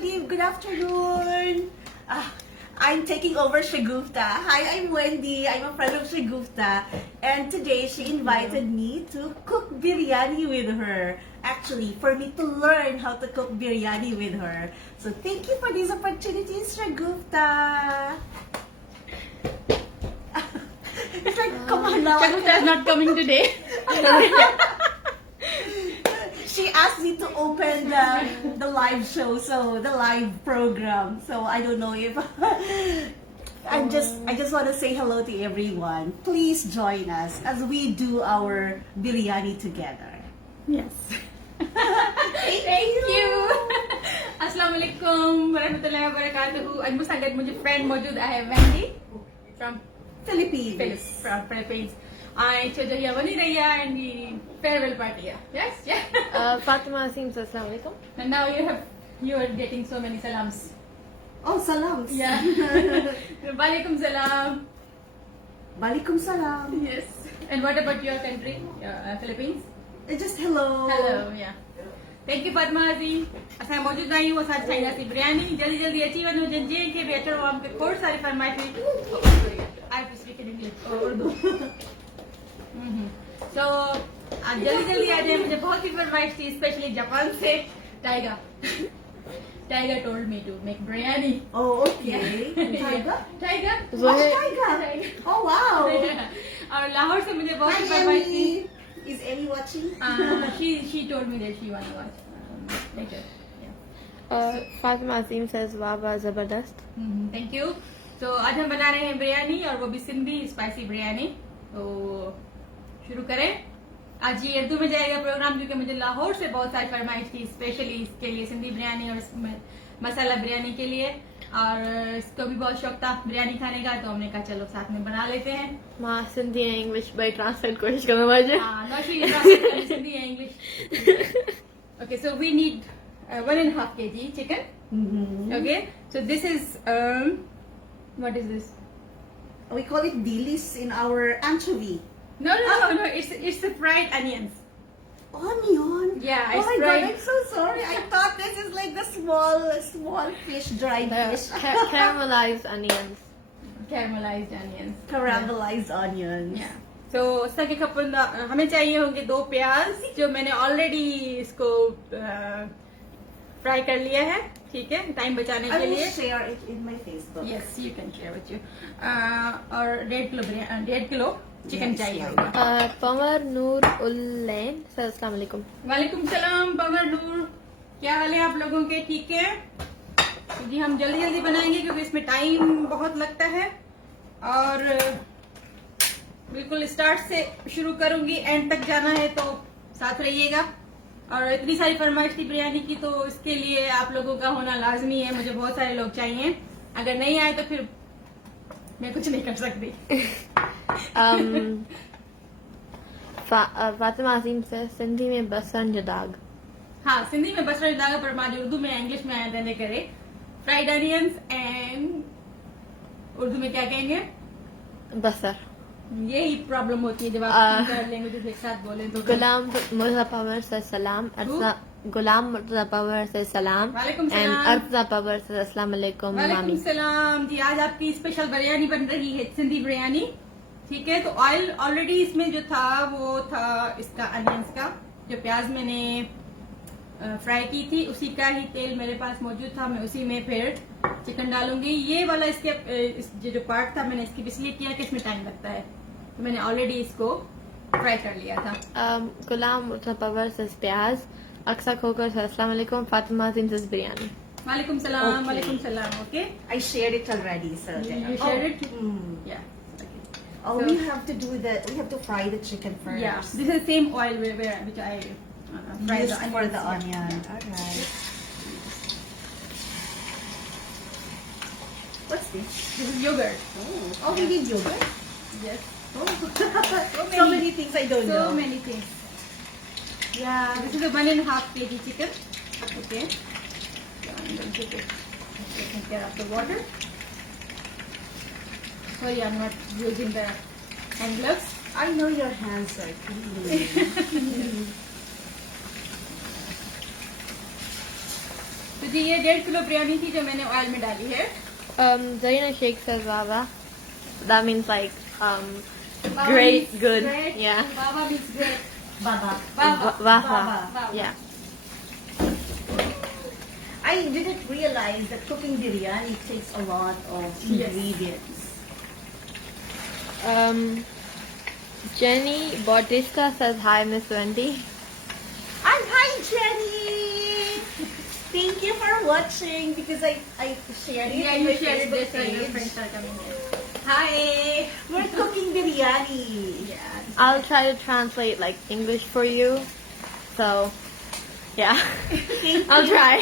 good afternoon. I'm taking over Shagufta. Hi, I'm Wendy. I'm a friend of Shagufta. And today she invited me to cook biryani with her. Actually, for me to learn how to cook biryani with her. So thank you for these opportunities, Shagufta. It's like, come on now. Shagufta is not coming today. She asked me to open the live show, so the live program. So I don't know if I just want to say hello to everyone. Please join us as we do our biryani together. Yes. Thank you. Assalamualaikum warahmatullahi wabarakatuh. Aj musangad mujhe friend मौजूद है Wendy from Philippines. Philippines. I chose here bani rahiya and the farewell party. Yes, yeah. Fatima Asim says Assalamualaikum. And now you are getting so many salams. Oh, salams. Yeah. Walaikum salam. Walaikum salam. Yes. And what about your country, Philippines? Just hello. Hello, yeah. Thank you, Padma जी. असां मौजूद आहियूं असां ठाहींदासीं बिरयानी जल्दी जल्दी अची वञो जंहिंखे बि अचणो आहे मूंखे खोड़ सारी फरमाइश हुई आई टू स्पीक इन इंग्लिश और उर्दू सो आप जल्दी जल्दी आ जाए मुझे बहुत ही फरमाइश थी स्पेशली जापान से Tiger told me to make biryani Oh, okay. Tiger? Tiger Oh, Tiger. Oh, wow. और लाहौर से मुझे बहुत ही Hi, फरमाइश थी Emily. Is Emily watching? she told me that she wanna watch later. Yeah. Fatima Asim says Waba Zabardast. Thank you. So आज हम बना रहे हैं बिरयानी और वो भी सिंधी स्पाइसी बिरयानी. तो शुरू करें. आज ये उर्दू में जाएगा प्रोग्राम क्योंकि मुझे लाहौर से बहुत सारी फरमाइश थी स्पेशली इसके लिए सिंधी बिरयानी और मसाला बिरयानी के लिए और इसको भी बहुत शौक था बिरयानी खाने का तो हमने कहा चलो साथ में बना लेते हैं. माँ सिंधी या इंग्लिश by translate कोशिश करना मुझे. Hindi and English. Okay, so we need 1.5 kg chicken. Mm-hmm. Okay, so this is what is this? We call it dilis in our anchovy. No, it's the fried onions. Onion. Yeah, Oh it's my fried. god, I'm so sorry. I thought this is like the small fish, dried fish. Caramelized onions. Caramelized onions. Caramelized onions. Yeah. So उसका के खपन हमें चाहिए होंगे 2 प्याज जो मैंने already इसको fry कर लिया है. ठीक है टाइम बचाने I के will लिए. share it in my Facebook. Yes, you can share with you. और 1.5 किलो चिकन Yes, चाहिए yeah. होगा. Pamar Noor Ullain says Assalamualaikum. वालेकुम सलाम पवर नूर. क्या हाल है आप लोगों के? ठीक है जी. हम जल्दी जल्दी बनाएंगे क्योंकि इसमें टाइम बहुत लगता है और बिल्कुल स्टार्ट से शुरू करूंगी एंड तक जाना है तो साथ रहिएगा. और इतनी सारी फरमाइश थी बिरयानी की तो इसके लिए आप लोगों का होना लाजमी है. मुझे बहुत सारे लोग चाहिए. अगर नहीं आए तो फिर मैं कुछ नहीं कर सकती. Fatima Asim says Sindhi में बसन जदाग. हाँ सिंधी में बसरा दागा पर माँ उर्दू में इंग्लिश में आया देने करे फ्राइड अनियंस एंड उर्दू में क्या कहेंगे. बसर. यही प्रॉब्लम होती है जब आप तीन लैंग्वेजेस एक साथ बोले तो. Gulam Murza Power says Salam. Gulam Murza Power says Salam. वालेकुम And सलाम. Arza Power says Assalamualaikum वालेकुम Mami. सलाम जी. आज आपकी स्पेशल बिरयानी बन रही है सिंधी बिरयानी. ठीक है तो ऑयल ऑलरेडी इसमें जो था वो था इसका अनियंस का जो प्याज मैंने फ्राई की थी उसी का ही तेल मेरे पास मौजूद था. मैं उसी में फिर चिकन डालूंगी. ये वाला इसके जो पार्ट था मैंने इसकी इसलिए किया कि इसमें टाइम लगता है तो मैंने ऑलरेडी इसको फ्राई कर लिया था. Gulam Murza Power says प्याज. Aksa Khokar says Assalamualaikum. Fatima Asim says biryani. वालेकुम सलाम. Okay. वालेकुम सलाम. Okay I shared it already, so You shared it? या Oh, So- we have to fry the chicken first. Yeah, this is same oil which I fry Used the for onions. the Yeah. onion. Alright. What's this? This is yogurt. Oh, we need yogurt? Yes. Oh. So many things I don't So know. many things. Yeah, this is a 1.5 kg chicken. Okay. So I'm going to taking care of the water. Sorry, I'm not using the hand gloves. I know your hands are clean. तो तो जी ये 1.5 kilo biryani थी जो मैंने oil में डाली है। Zarina Sheikh says Baba. That means like Baba great, means good. great. Yeah. Baba means great. Baba. Baba. Wafa. Baba. Yeah. I didn't realize that cooking biryani takes a lot of Yes. ingredients. Jenny Bautista says hi, Miss Wendy. And hi, Jenny! Thank you for watching because I shared it Yeah, in you my shared Facebook this and your page. friends are coming in. Hi. We're cooking biryani. Yeah. I'll try to translate like English for you. So, yeah. I'll try.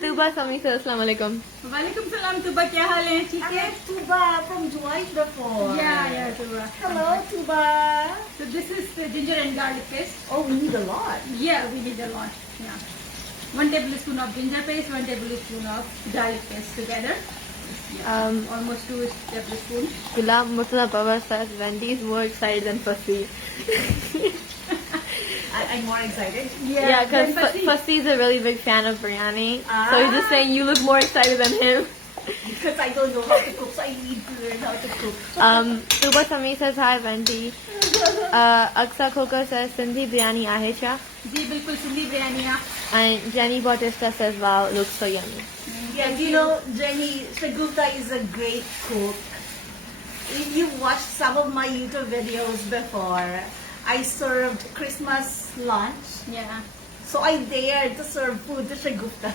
Tuba Sami says Assalamu alaikum. वालेकुम सलाम तुबा, क्या हाल है? ठीक I है? met Tuba from Dwight before. Yeah, Tuba. Hello, Tuba. So this is the ginger and garlic paste. Oh, we need a lot. Yeah, we need a lot. Yeah. 1 tablespoon of ginger paste, 1 tablespoon of garlic paste together. Almost 2 tablespoons. Gulab Murtaza Pawar says Wendy is more excited than Fussy. I'm more excited. Yeah, because then Fussy- Fussy is a really big fan of biryani. So Ah. he's just saying you look more excited than him. Because I don't know how to cook, so I need to learn how to cook. Tuba Sami says hi, Wendy. Aksa Khoka says Sindhi biryani ahecha. जी बिल्कुल सिंधी बिरयानी है। And Jenny Bautista says wow, it looks so yummy. Yes, you know, Jenny Shagupta is a great cook. If you watched some of my YouTube videos before, I served Christmas lunch. Yeah. So I dared to serve food to Shagupta.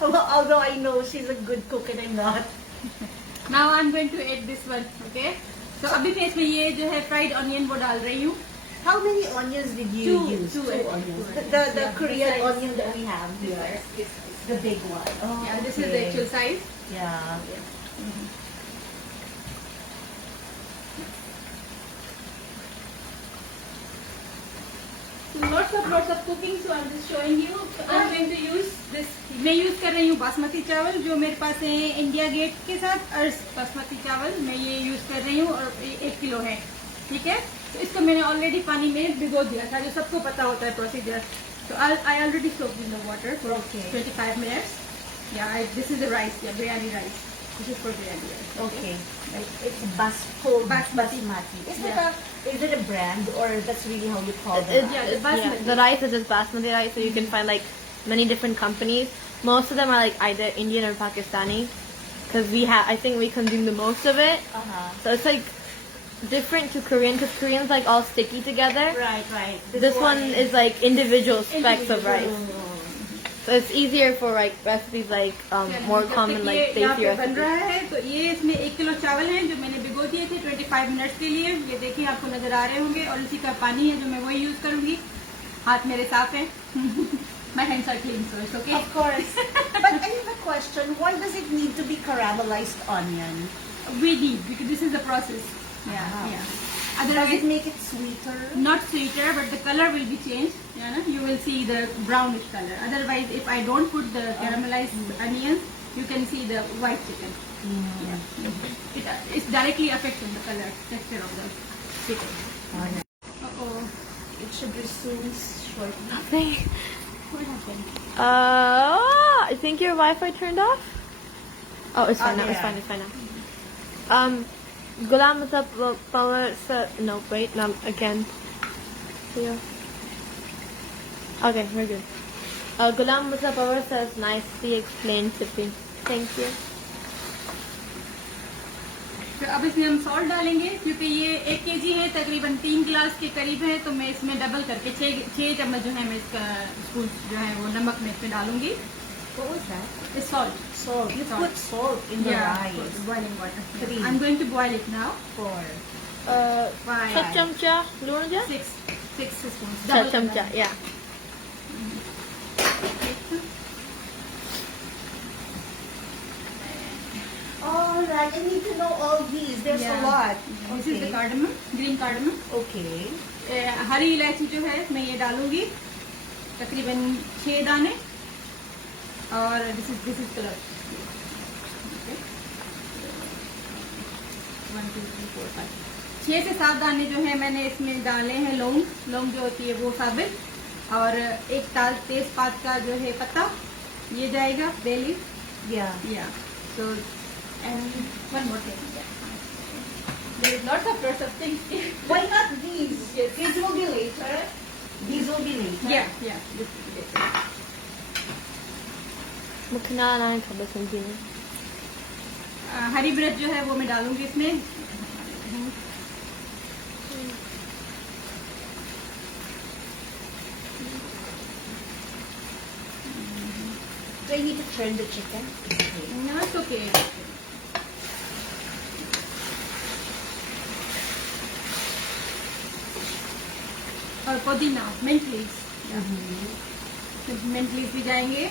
Although I know she's a good cook and I'm not. Now I'm going to add this one, okay? So अभी मैं इसमें ये जो है fried onion वो डाल रही हूँ। How many onions did you Two, use? two, I think, onions. two. The Yeah, Korean this size. onion that we have here. The big one. Oh, Yeah, this is the okay. actual size. Yeah. Lots of cooking, so I'm just showing you. So I'm going to use this. मैं use कर रही हूँ बासमती चावल जो मेरे पास है India gate के साथ, और बासमती चावल मैं ये यूज कर रही हूँ और 1 किलो है, ठीक है? तो इसको मैंने ऑलरेडी पानी में भिगो दिया था, जो सबको पता होता है प्रोसीजर। तो I already soaked in the water for Okay. 25 minutes. Yeah, this is the rice, yeah, biryani rice. This is for biryani rice. Okay. It's called Basmati. basmati. Yeah. Is it a brand or that's really how you call it? It's- Yeah, the yeah, basmati. the rice is just basmati rice, so you can find like many different companies. Most of them are like either Indian or Pakistani, because I think we consume the most of it. Uh-huh. So it's like different to Korean, because Korean's like all sticky together. Right. This one is like individual specks of rice. Oh. So it's easier for like recipes like more जब common तक like ये यहाँ tasty पे बन recipes. रहा है तो ये इसमें 1 किलो चावल है जो मैंने भिगो दिए थे 25 मिनट्स के लिए। ये देखिए आपको नजर आ रहे होंगे, और इसी का पानी है जो मैं वही यूज करूंगी। हाथ मेरे साफ है। My hands are clean, so it's okay. Of course. But I have a question. Why does it need to be caramelized onion? We need, because this is the process. Yeah, Ah. yeah. Does Otherwise, it make it sweeter? not sweeter, but the color will be changed. Yeah, no? You will see the brownish color. Otherwise, if I don't put the caramelized onions, you can see the white chicken. Yeah. It's directly affecting the color, texture of the chicken. Uh-oh. It should resume shortly. Nothing. What happened? I think your Wi-Fi turned off. Oh, it's fine now. It's yeah. fine. It's fine now. Gulam Power said no. Wait, no again. Yeah. Okay, we're good. Gulam Power says nicely explained, Tippy. Thank you. तो अब इसमें हम salt डालेंगे, क्योंकि ये 1 KG है, तकरीबन 3 गिलास के करीब है, तो मैं इसमें डबल करके 6 चम्मच जो है मैं इसका स्पून जो है वो नमक में इसमें डालूंगी। What was that? It's salt. Salt. You Salt. put salt in the Yeah, rice. boiling water. 3. I'm going to boil it now. 4. 5, Chamcha, Lunja? 6 spoons. Chamcha, yeah. All right. I need to know all these. There's a lot. This is the cardamom, green cardamom. Okay. हरी इलायची जो है मैं ये डालूंगी, तकरीबन 6 दाने, और this is colour. 1 2 3 4 5 6 से 7 दाने जो है मैंने इसमें डाले हैं लौंग जो होती है वो साबित, और एक तेजपात का जो है पत्ता, ये जाएगा बेली. Yeah. Yeah. So, and one more thing. Yeah. There is lots of things. Why not these? These will be later. These will be later. Yeah. This is it. मुखना नाइन खबर समझी नहीं. हरी मिर्च जो है वो मैं डालूंगी इसमें. Do I need to turn the chicken? No, it's okay. और पुदीना, mint leaves. Mint leaves भी जाएंगे.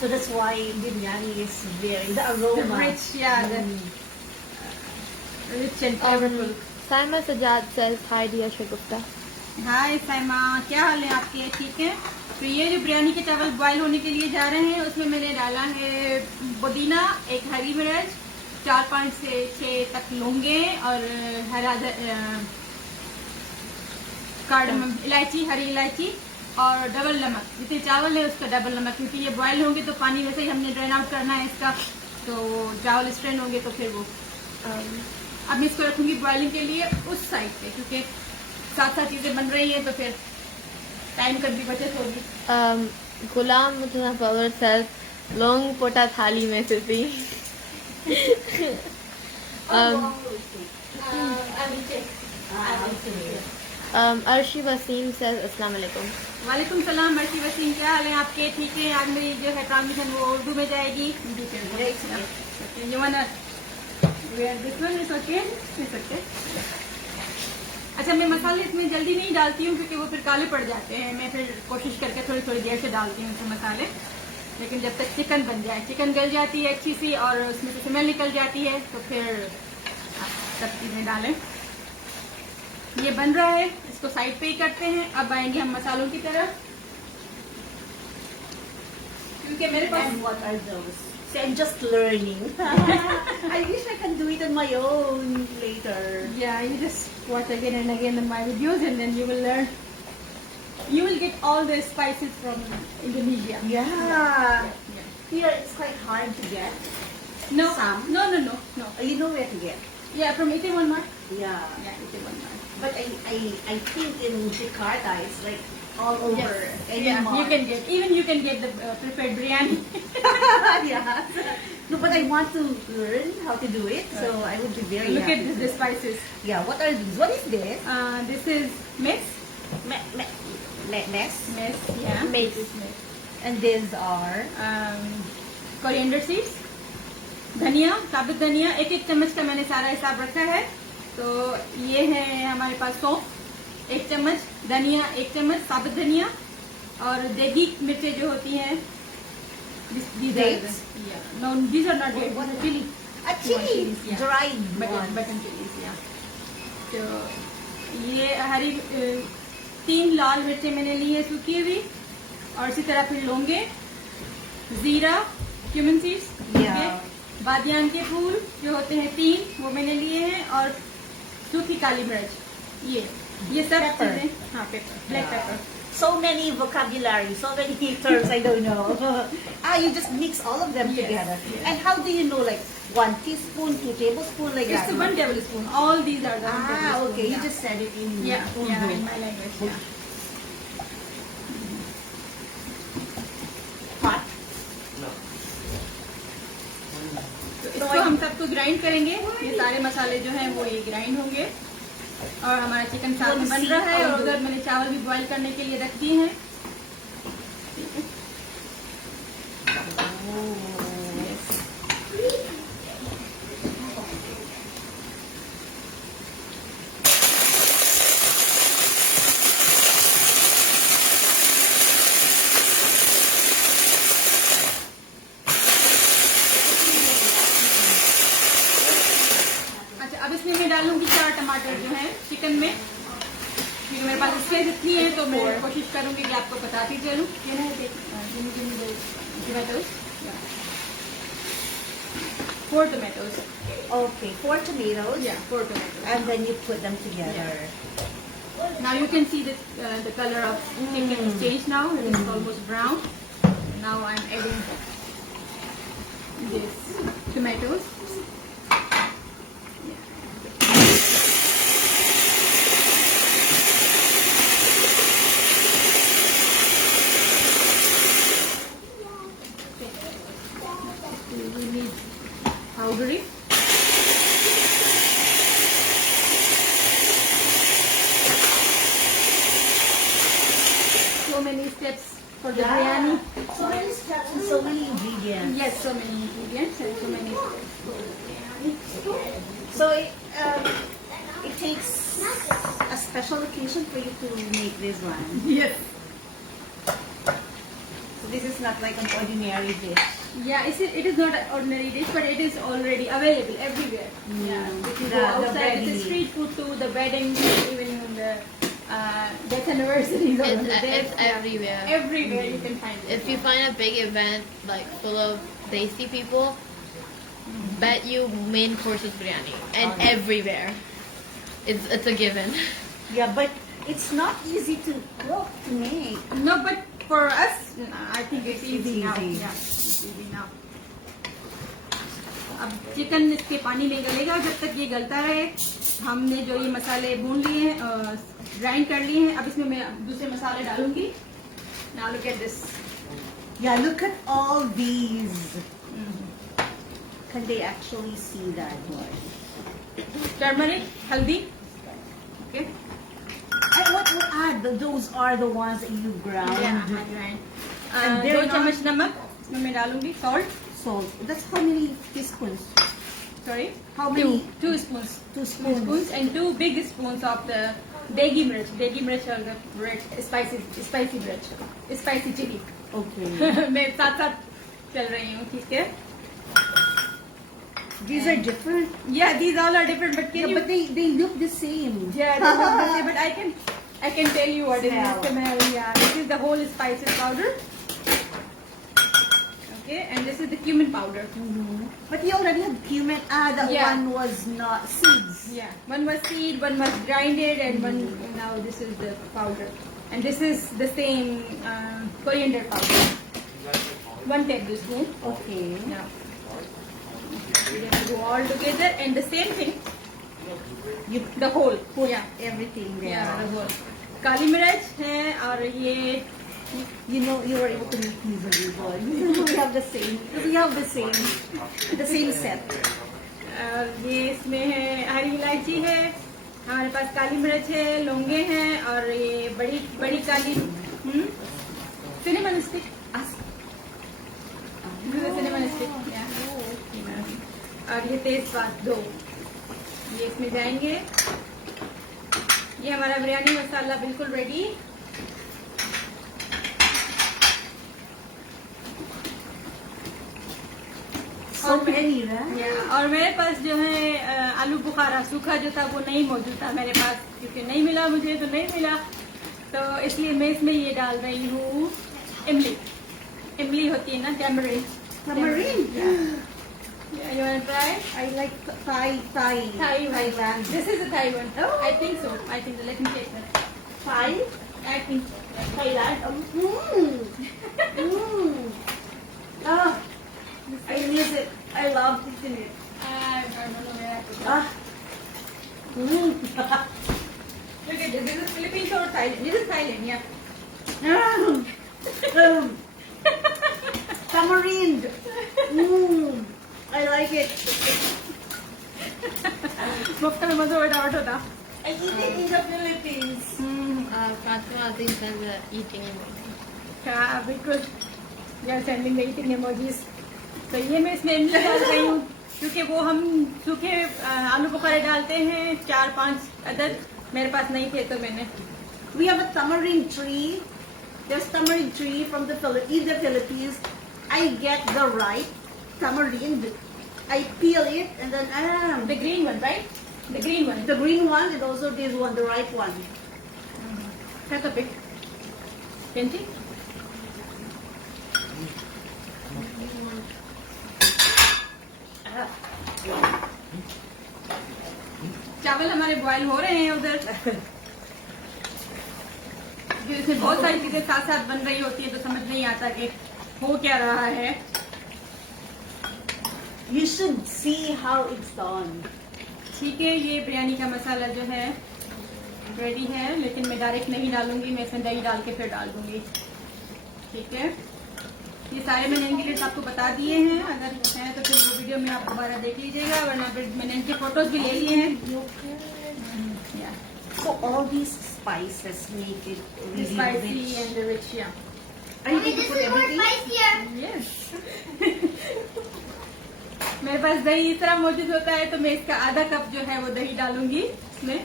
So that's why biryani is very, the aroma. Rich, yeah, the rich and flavorful. Saima Sajad says hi dear Shagufta. हाय साइमा, क्या हाल है आपके? ठीक है. तो ये जो बिरयानी के चावल बॉईल होने के लिए जा रहे हैं, उसमें मैंने डाला है पुदीना, एक हरी मिर्च, 4-5 से 6 तक लौंगे और हरा कार्डमम, इलायची, हरी इलायची और डबल नमक. जितने चावल है उसका डबल नमक, क्योंकि ये बॉईल होंगे तो पानी वैसे ही हमने ड्रेन आउट करना है इसका, तो चावल स्ट्रेन होंगे तो फिर वो. अब मैं इसको रखूंगी बॉइलिंग के लिए उस साइड पे, क्योंकि साथ साथ चीजें बन रही हैं तो फिर टाइम की भी बचत होगी. गुलाम मुतना पावर says लोंग पोटा थाली में सिर्फी. I will check. Arshi Wasim says अस्सलाम वालेकुम. वालेकुम सलाम. अर्शी वसीम, क्या हाल है आपके? ठीक है. आज मेरी जो है ट्रांसमिशन वो उर्दू में जाएगी. You wanna wear this one? It's okay? It's okay. अच्छा, मैं मसाले इसमें जल्दी नहीं डालती हूँ क्योंकि वो फिर काले पड़ जाते हैं. मैं फिर कोशिश करके थोड़ी थोड़ी देर से डालती हूँ उसमें मसाले, लेकिन जब तक चिकन बन जाए, चिकन गल जाती है अच्छी सी और उसमें से स्मेल निकल जाती है तो फिर सब चीज़ें डालें. ये बन रहा है, इसको साइड पे ही करते हैं. अब आएंगे हम मसालों की तरफ, क्योंकि मेरे पास And what are those? See, I'm just learning. I wish I can do it on my own later. Yeah, you just watch again and again my videos and then you will learn. You will get all the spices from Indonesia. Yeah. Yeah. Here it's quite hard to get. No, Some? no. You know where to get. Yeah, from 81 Mart. Yeah. Yeah, 81 Mart. But I think in Jakarta it's like all over. Yes. Any Yeah, mall. you can get the prepared biryani. Yeah. No, but I want to learn how to do it, so I would be very Look happy. at the spices. Yeah. What are these? What is this? This is mess. Mess. Mess, yeah. Mess. This is mess. And these are. Coriander seeds. धनिया, साबुत धनिया, एक चम्मच का मैंने सारा हिसाब रखा है. तो ये है हमारे पास सौंफ 1 चम्मच, धनिया 1 चम्मच, साबुत धनिया और देगी मिर्चें जो होती हैं. Dates? Yeah. No, these are not dates. What are Chili. A chili. Yeah. Dried ones. Button chilies, yeah. तो ये हरी 3 लाल मिर्चें मैंने ली है सूखी हुई, और इसी तरह फिर लौंगे, जीरा, क्यूमिन सीड्स, Yeah. बादियान के फूल जो होते हैं 3 वो मैंने लिए हैं, और सूखी काली मिर्च. ये सब Pepper. चीजें. हाँ, paper, black Yeah. Paper. So many vocabulary, so many terms I don't know. You just mix all of them Yes, together. yes. And how do you know, like 1 teaspoon, 2 tablespoons, like It's that? the 1 tablespoon. All these are the 1 tablespoon. Okay. Yeah. You just said it in Yeah, Urdu. in my language. Yeah. Hot. इसको हम सबको grind करेंगे. ये सारे मसाले जो हैं वो ये ग्राइंड होंगे, और हमारा चिकन साथ में बन रहा है, और उधर मैंने चावल भी बॉईल करने के लिए रख दिए हैं. अच्छा, अब इसमें मैं डालूंगी 4 टमाटर जो हैं चिकन में, क्योंकि मेरे पास स्पेस इतनी है तो मैं कोशिश करूंगी कि आपको बताती चलूं. tomatoes. 4 tomatoes. Okay, 4 tomatoes. Yeah, 4 tomatoes. And then you put them together. Now you can see the color of chicken has changed now. It is almost brown. now I'm adding this tomatoes. We need powdery. So many steps for the biryani. So many steps and so many ingredients. Yes, so many ingredients and so many steps for the biryani. So it takes a special occasion for you to make this one. Yes. So this is not like an ordinary dish. Yeah, it is not an ordinary dish, but it is already available everywhere. Yeah, if you go The outside, it's a ready. street food too. The weddings, even in the death anniversaries, or the death, It's everywhere. everywhere you can find it. If you find a big event like full of tasty people, bet you main course is biryani, and everywhere, it's a given. Yeah, but it's not easy to cook, to make. No, but for us, I think it's easy now. easy. Yeah, it's easy now. अब chicken इसके पानी नहीं गलेगा जब तक ये गलता रहे. हमने जो ये मसाले भून लिए हैं, ग्राइंड कर लिए हैं, अब इसमें मैं दूसरे मसाले डालूंगी. Now look at this. Yeah, look at all these. Can they actually see that one? Turmeric, haldi. Okay. And what those are the ones that you ground. Yeah, I grind. And they're 2 not- चम्मच नमक इसमें मैं डालूंगी. Salt. Salt. That's how many teaspoons? Sorry. How many? 2 spoons. 2 2 spoons. spoons and 2 big spoons of the degi mirch. Degi mirch or the red spicy mirch, spicy chili. Okay. मैं साथ साथ चल रही हूँ, ठीक है? These are different. Yeah, these all are different, but can Yeah, you? but they look the same. Yeah, they look the same, but I can tell you what is Smell. the smell. Yeah, this is the whole spices powder. Okay, and this is the cumin powder. But you already had cumin. That Yeah. one was not seeds. Yeah, one was seed, one was grinded, and one now this is the powder, and this is the same coriander powder. 1 tablespoon. Okay. Now, we have to go all together, and the same thing. You The whole. put Yeah. everything there. Yeah, the whole. काली मिर्च है और ये You know, you were able to make these everyone. We have the same. We have the same set. और ये इसमें है हरी इलायची है, हमारे पास काली मिर्च है, लौंगे हैं और ये बड़ी काली सिनेमन स्टिक. Cinnamon stick. और ये तेजपात 2 ये इसमें जाएंगे. ये हमारा बिरयानी मसाला बिल्कुल रेडी. So many, right? और मेरे पास जो है आलू बुखारा सूखा जो था वो नहीं मौजूद था मेरे पास, क्योंकि नहीं मिला मुझे, तो नहीं मिला, तो इसलिए मैं इसमें ये डाल रही हूँ इमली. इमली होती है ना, tamarind. Tamarind. You want to try? I like Thai. Thailand. This is a Thai one. Oh. I think so. Let me taste it. Thai. I think so. Thailand. Ah, I miss it. I love eating it. I don't know where I put it. Ah. Look at this. This is Philippines or Thailand? This is Thailand, yeah. Tamarind. I like it. मुफ्त में मज़ा उठावट होता. I eat it in the Philippines. Fatima thinks I'm eating. हाँ, बिल्कुल. We are sending the eating emojis. तो ये मैं इसमें इमली डाल रही हूँ, क्योंकि वो हम सूखे आलू बुखारे डालते हैं 4-5 अदद. मेरे पास नहीं थे तो मैंने. We have a tamarind tree. There's tamarind tree from the Philippines. I get the ripe tamarind. I peel it and then The green one, right? The green one. the green one and also this one, the ripe one. Cut a bit. Kenji? चावल हमारे boil हो रहे हैं उधर. इसमें बहुत सारी चीजें साथ साथ बन रही होती है तो समझ नहीं आता कि हो क्या रहा है। You should see how it's done. ठीक है, ये बिरयानी का मसाला जो है रेडी है, लेकिन मैं डायरेक्ट नहीं डालूंगी, मैं इसमें दही डाल के फिर डाल दूंगी। ठीक है, ये सारे मैंने इंग्रेडिएंट्स आपको बता दिए हैं, अगर है तो फिर वो वीडियो में आप दोबारा देख लीजिएगा, वरना फिर मैंने इनके फोटोज भी ले लिए हैं। Yeah. So all these spices make it really Spicy rich. and rich, yeah. Are you going to put everything? Yes. मेरे पास दही इस तरह मौजूद होता है, तो मैं इसका आधा कप जो है वो दही डालूंगी इसमें।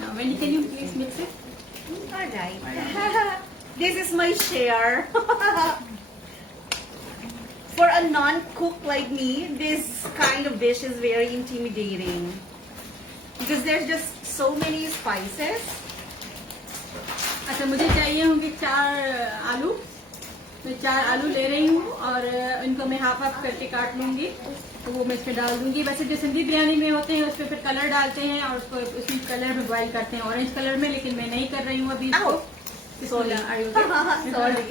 Now, when can you please mix it? Alright. This is my share. For a non-cook like me, this kind of dish is very intimidating. Because there's just so many spices. अच्छा, मुझे चाहिए होंगे 4 आलू। मैं 4 आलू ले रही हूँ और इनको मैं हाफ हाफ करके काट लूंगी, तो वो मैं इसमें डाल दूंगी। वैसे जो सिंधी बिरयानी में होते हैं उसमें फिर कलर डालते हैं और उसको उसी कलर में बॉईल करते हैं, ऑरेंज कलर में, लेकिन मैं नहीं कर रही हूँ अभी इसको। Sorry. Are you okay? Sorry.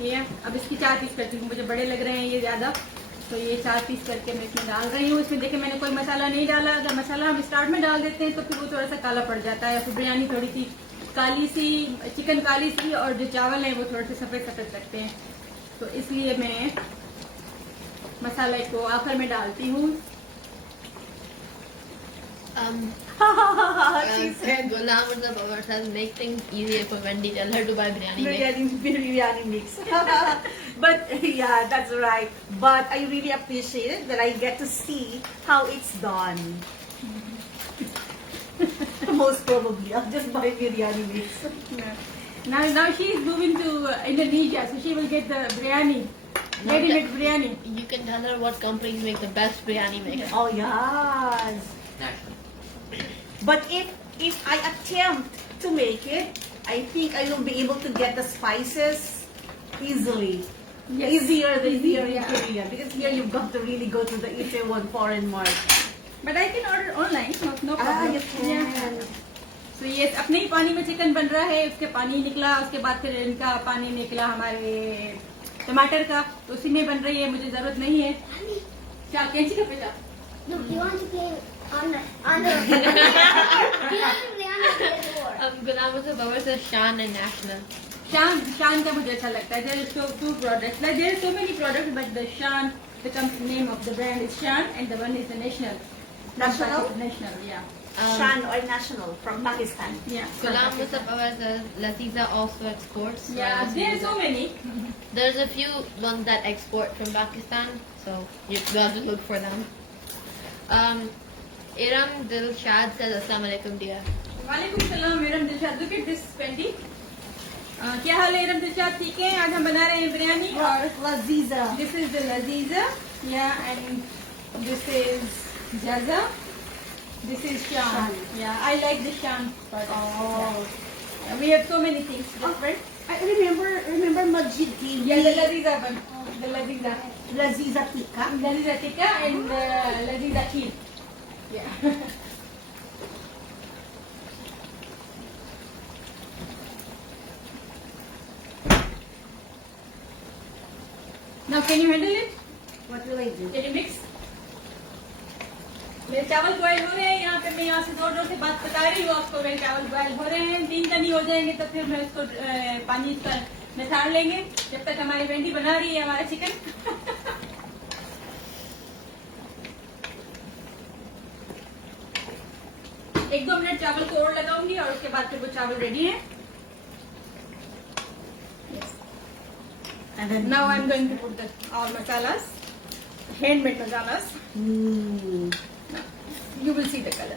ये अब इसकी 4 पीस करती हूँ, मुझे बड़े लग रहे हैं ये ज्यादा, तो ये 4 पीस करके मैं इसमें डाल रही हूँ। इसमें देखिए मैंने कोई मसाला नहीं डाला, अगर मसाला हम स्टार्ट में डाल देते हैं तो फिर वो थोड़ा सा काला पड़ जाता है, फिर बिरयानी थोड़ी सी काली सी, चिकन काली सी, और जो चावल है वो थोड़े से सफेद सफेद लगते हैं, तो इसलिए मैं मसाले को आखिर में डालती हूँ। She said Gulam says make things easier for Wendy. Tell her to buy biryani mix. biryani mix. But yeah, that's right. But I really appreciate it that I get to see how it's done. Most probably, I'll just buy biryani mix. Now she is moving to Indonesia, so she will get the biryani, ready-made biryani. You can tell her what companies make the best biryani mix. Oh yes. But if I attempt to make it, I think I will be able to get the spices easily. Yes. Easier than here in Yeah. Korea. Because here you've got to really go to the Itaewon foreign mart. But I can order online, no problem. You can. Yeah. तो ये अपने ही पानी में chicken बन रहा है, उसके पानी निकला, उसके बाद फिर इनका पानी निकला हमारे टमाटर का, तो उसी में बन रही है, मुझे जरूरत नहीं है। क्या कैंची का बेटा? No, he wants to play on the he wants to play on the floor. Gulam says Shan and National. शान का मुझे अच्छा लगता है। There is two products, like there are so many products, but the Shan, the name of the brand is Shan, and the one is the National. National? National, yeah. Shan or national from Pakistan. Yeah. Gulam says Laziza also exports. Yeah, there are so many. There's a few ones that export from Pakistan, so you have to look for them. Iram Dilshad says Assalamu alaikum dear. वालेकुम सलाम Iram Dilshad, look at this Wendy. क्या हाल है इरम दिलशाद, ठीक है? आज हम बना रहे हैं बिरयानी और Laziza. this is the Laziza, yeah, and this is Jaza, this is Shan. Yeah, I like the Shan part. Oh. Yeah, we have so many things different. I remember Majid gave Yeah, the me Laziza one, the Laziza, Laziza tikka. Laziza tikka and Laziza kheer. Yeah. Now can you handle it? What will I do? Can you mix? मेरे चावल boil हो रहे हैं, यहाँ पे मैं यहाँ से जोर जोर से बात बता रही हूँ आपको। मेरे चावल बॉयल हो रहे हैं, 3 कनी हो जाएंगे तो फिर मैं उसको पानी पर निथार लेंगे, जब तक हमारी वेंडी बना रही है हमारा चिकन। 1-2 मिनट चावल को और लगाऊंगी और उसके बाद फिर वो चावल रेडी है। And then Now I'm going to put the all masalas, handmade masalas. You will see the color.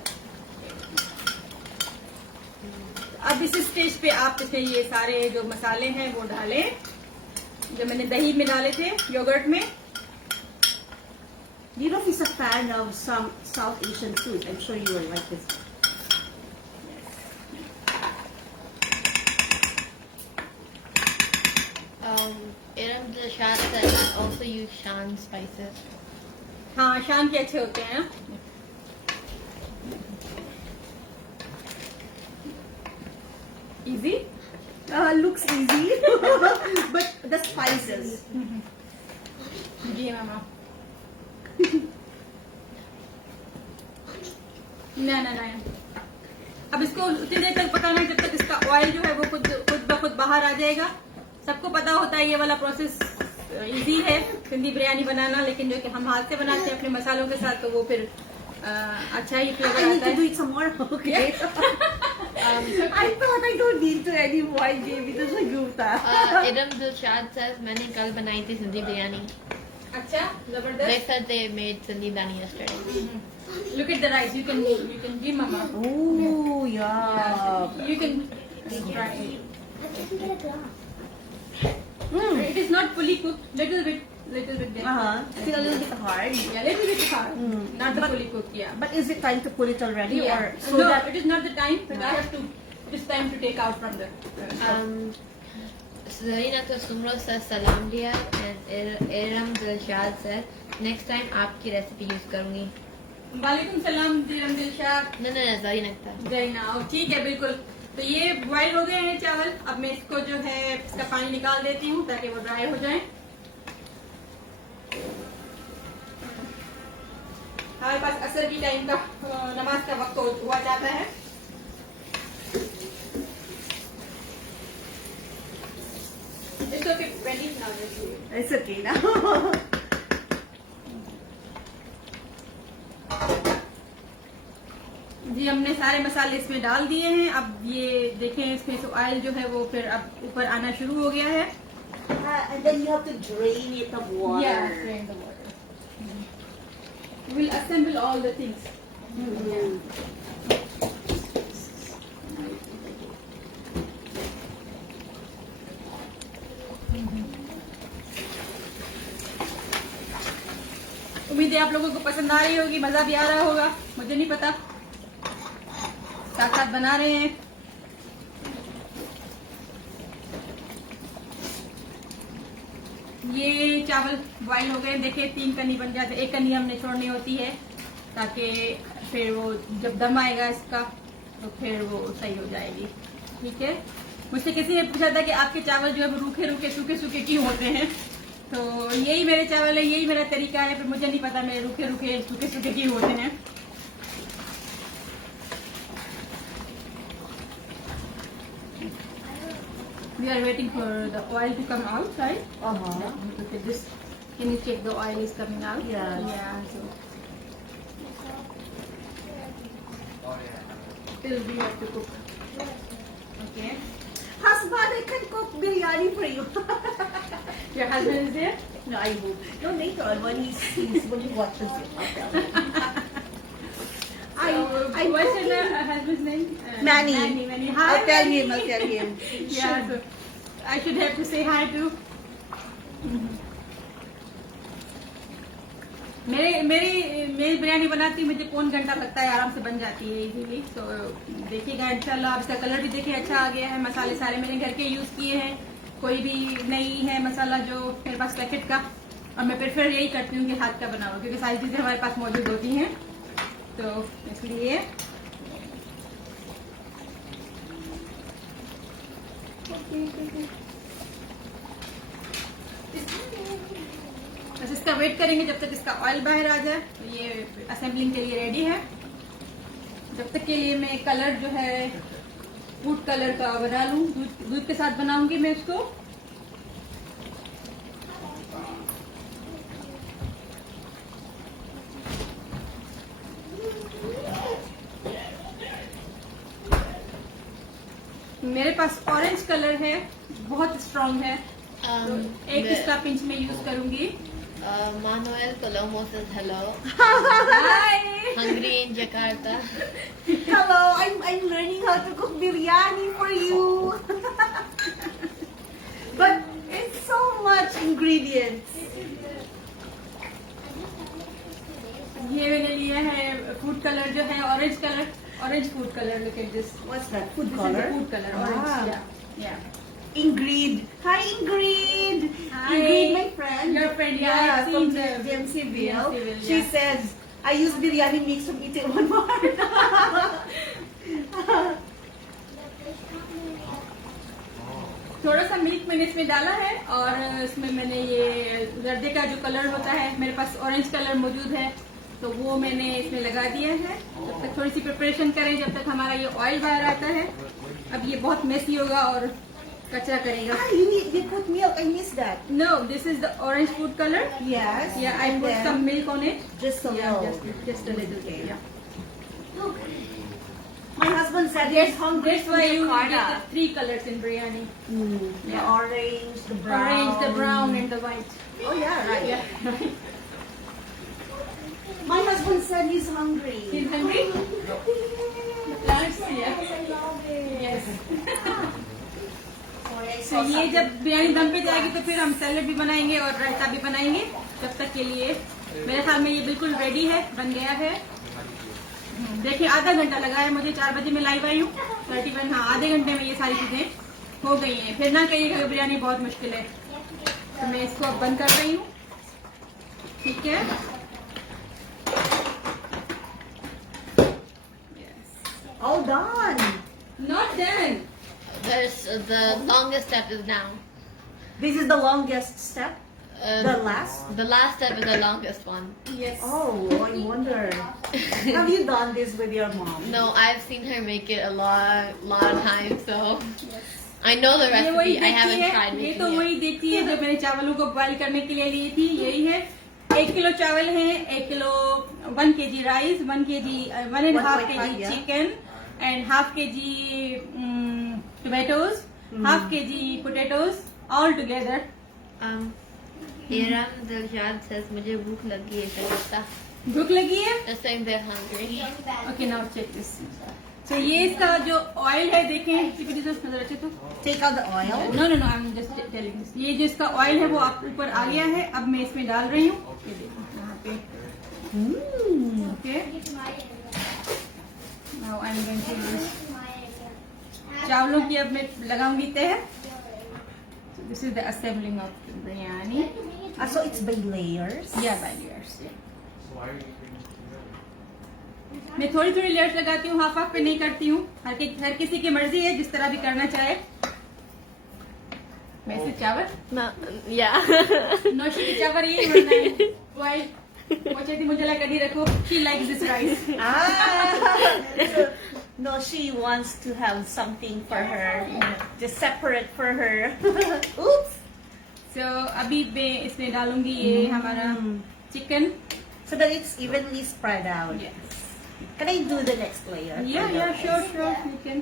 अब इस स्टेज पे आप इसमें ये सारे जो मसाले हैं वो डालें, जो मैंने दही में डाले थे, योगर्ट में। You know, if he's a fan of some South Asian food, I'm sure you will like this. Iram Dilshad says also use Shan spices. हाँ, शान के अच्छे होते हैं। easy. Looks easy, but the spices. जी मामा ना अब इसको उतनी देर तक पकाना है जब तक इसका ऑयल जो है वो खुद ब खुद बाहर आ जाएगा। सबको पता होता है ये वाला प्रोसेस इजी है सिंधी बिरयानी बनाना, लेकिन जो कि हम हाथ से बनाते हैं अपने मसालों के साथ तो वो फिर अच्छा ही फ्लेवर I need आता to do है। it some more. Okay. I thought I don't need to anymore. I gave it to Shagufta. Idam Dilshad says मैंने कल बनाई थी सिंधी बिरयानी. अच्छा They जबरदस्त। said they made Sindhi biryani yesterday. Look at the rice. You can give mama. Oh, yeah. You can try it. I can get a glass. It is not fully cooked. Little bit there. Still a little bit hard. Yeah, little bit hard. Not the fully cooked. Yeah. But is it time to pull it already? Yeah. Or so No, that it is not the time. But I have to. It is time to take out from the. Zarina to Sumro says salam diya and Iram Dilshad said next time आपकी recipe use करूंगी. वालेकुम सलाम दीरम Dilshad No, Zarina था. जैना। ठीक है बिल्कुल। तो ये बॉयल हो गए हैं चावल। अब मैं इसको जो है इसका पानी निकाल देती हूँ ताकि वो ड्राई हो जाए। हमारे पास असर की टाइम का नमाज का वक्त हुआ जाता है। इसको फिर 20 ना दीजिए। it's okay now. जी हमने सारे मसाले इसमें डाल दिए हैं। अब ये देखें इसमें से ऑयल जो है वो फिर अब ऊपर आना शुरू हो गया है। And then you have to drain it of water. Yeah, drain the water. We'll assemble all the things. उम्मीद है आप लोगों को पसंद आ रही होगी, मजा भी आ रहा होगा, मुझे नहीं पता। साथ साथ बना रहे हैं। ये चावल बॉईल हो गए। देखिए 3 कनी बन जाते, 1 कनी हमने छोड़नी होती है ताकि फिर वो जब दम आएगा इसका तो फिर वो सही हो जाएगी। ठीक है। मुझसे किसी ने पूछा था कि आपके चावल जो है वो रूखे रूखे सूखे सूखे क्यों होते हैं, तो यही मेरे चावल है, यही मेरा तरीका है। फिर मुझे नहीं पता मेरे रूखे रूखे सूखे सूखे क्यों होते हैं। We are waiting for the oil to come out, right? Look at this. Can you check the oil is coming out? Yes. Yeah. So still we have to cook. Okay. Husband, I can cook biryani for you. Your husband is there? No, I hope. No, later on when he sees, when he watches it, I'll tell him. I'm What's cooking. your husband's name? Manny. Manny. Hi, I'll tell Manny. him, I'll tell him. Yeah. So I should have to say hi too. मेरी बिरयानी बनाती मुझे 1 घंटा लगता है, आराम से बन जाती है इजीली। तो देखिएगा इंशाल्लाह। अब इसका कलर भी देखिए अच्छा आ गया है। मसाले सारे मैंने घर के यूज किए हैं, कोई भी नहीं है मसाला जो मेरे पास पैकेट का। और मैं प्रेफर यही करती हूँ कि हाथ का बनाओ, क्योंकि सारी चीजें हमारे पास मौजूद होती हैं, तो इसलिए। बस इसका वेट करेंगे जब तक इसका ऑयल बाहर आ जाए। तो ये असेंबलिंग के लिए रेडी है। जब तक के लिए मैं कलर जो है फूड कलर का बना लूं, दूध के साथ बनाऊंगी मैं इसको। मेरे पास ऑरेंज कलर है, बहुत स्ट्रॉन्ग है, तो एक इसका पिंच में यूज करूंगी। Manuel Palomo says hello. Hi. Hungry in Jakarta. Hello, I'm learning how to cook biryani for you. But it's so much ingredients. ये मैंने लिया है फूड कलर जो है orange colour, orange food colour. Look at this. What's that? Food This is color? the food color, Ah. orange. Yeah. Ingrid. Hi, Ingrid. Hi. Ingrid, my friend. Your friend, yeah, Yeah, I've from seen the DMCville. DMCville, She yeah. says, I use biryani mix from Itaewon Mart. Milk मैंने इसमें डाला है और इसमें मैंने ये जर्दे का जो कलर होता है, मेरे पास ऑरेंज कलर मौजूद है, तो वो मैंने इसमें लगा दिया है। जब तक थोड़ी सी प्रिपरेशन करें, जब तक हमारा ये ऑयल बाहर आता है। अब ये बहुत मेसी होगा और कचरा करेगा। Ah, you put milk. I missed that. No, this is the orange food color. Yes. Yeah, I and put then some milk on it. just a Yeah, little. just a little bit. Yeah. My husband said he's hungry. That's why you Jakarta. get the 3 colors in biryani. The Yeah. orange, the brown. Orange, the brown, and the white. Oh yeah, right. Yeah. My husband said he's hungry. He's hungry? Let's see. Yes. तो ये जब बिरयानी दम पे जाएगी तो फिर हम salad भी बनाएंगे और रायता भी बनाएंगे। तब तक के लिए मेरे ख्याल में ये बिल्कुल रेडी है, बन गया है। देखिए आधा घंटा लगा है मुझे, 4 बजे मैं लाइव आई हूँ। 31, हाँ, आधे घंटे में ये सारी चीजें हो गई हैं। फिर ना कहिएगा कि बिरयानी बहुत मुश्किल है। तो मैं इसको अब बंद कर रही हूँ, ठीक है। All done. Not done. There's the longest step is now. This is the longest step. The last. The last step is the longest one. Yes. Oh, I wonder. Have you done this with your mom? No, I've seen her make it a lot of times, so I know the ये वही recipe. I देखती haven't है, tried ये making तो it. वही देखती है जो मैंने चावलों को बॉईल करने के लिए ली थी। यही है, 1 किलो चावल है, 1 kilo 1 kg rice, 1 kg 1.5 kg yeah. Chicken and half kg tomatoes, half kg potatoes all together. Iram Dilshad says मुझे भूख लगी है कविता. भूख लगी है? Just saying they're hungry. Okay, now check this. So ये इसका जो ऑयल है देखें, नजर अच्छे तो Take out the oil. No no no, I am just telling this. ये जो इसका ऑयल है वो आप ऊपर आ गया है। अब मैं इसमें डाल रही हूँ, ये देखो यहाँ पे। Okay, now I am going to use चावलों की अब मैं लगाऊंगी तह। This is the assembling of biryani. So it's by layers. या बाय लेयर्स। मैं थोड़ी थोड़ी लेयर्स लगाती हूँ, हाफ पे नहीं करती हूँ। हर किसी की मर्जी है, जिस तरह भी करना चाहे। वैसे चावल नौशी की चावल ये मुझे लगा कभी रखो। She likes this rice. No, she wants to have something for her, just separate for her. Oops. So अभी मैं इसमें डालूंगी ये हमारा chicken. So that it's evenly spread out. Yes. Can I do the next layer? Yeah, sure, you can.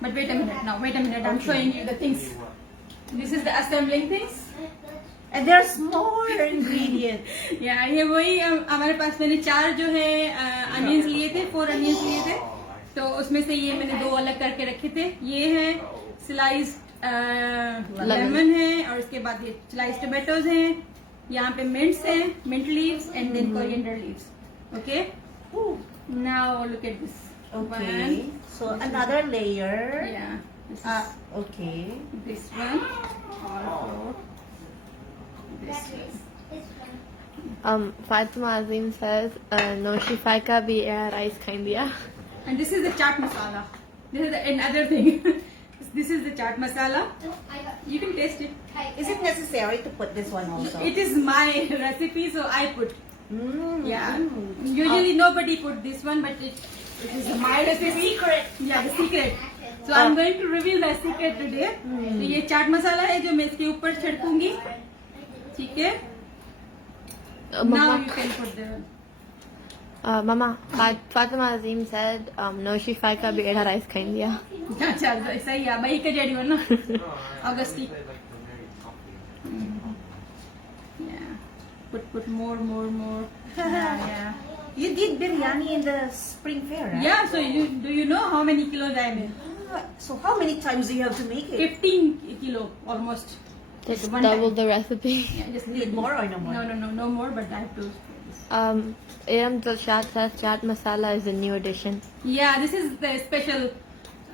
But wait a minute. I'm showing you the things. This is the assembling things. And there's more ingredients. या ये वही हमारे पास मैंने 4 जो है onions लिए थे, 4 onions लिए थे। तो उसमें से ये मैंने 2 अलग करके रखे थे। ये है स्लाइस्ड लेमन है और उसके बाद ये स्लाइस्ड टोमेटोज हैं। यहाँ पे मिंट्स हैं, mint leaves and then coriander leaves. Okay, now look at this. Okay. So another layer. Yeah. Okay. This one. Also this one. Fatima Azim says Noshi Faika bhi rice khain diya. And this is the chaat masala. This is another thing. This is the chaat masala. You can taste it. Is it necessary to put this one also? It is my recipe, so I put. Yeah. Mm. Usually nobody put this one, but it is my recipe. Secret. Yeah, the secret. So I'm going to reveal the secret today. तो ये चाट मसाला है जो मैं इसके ऊपर छिड़कूंगी, ठीक है? Now you can put the. Mama, Fatima Azim said Noshi Faika bhi rice khain diya. अच्छा सही है, भाई का जेडी हो ना, Agasti. Yeah. Put more. Yeah. You did biryani in the spring fair, right? Yeah. So do you know how many kilos I made? So how many times do you have to make it? 15 kilo almost. Just One double time. the recipe. Yeah, just Need more or no more? No more, but I have to. Iram Dilshad says chaat masala is a new addition. Yeah, this is the special.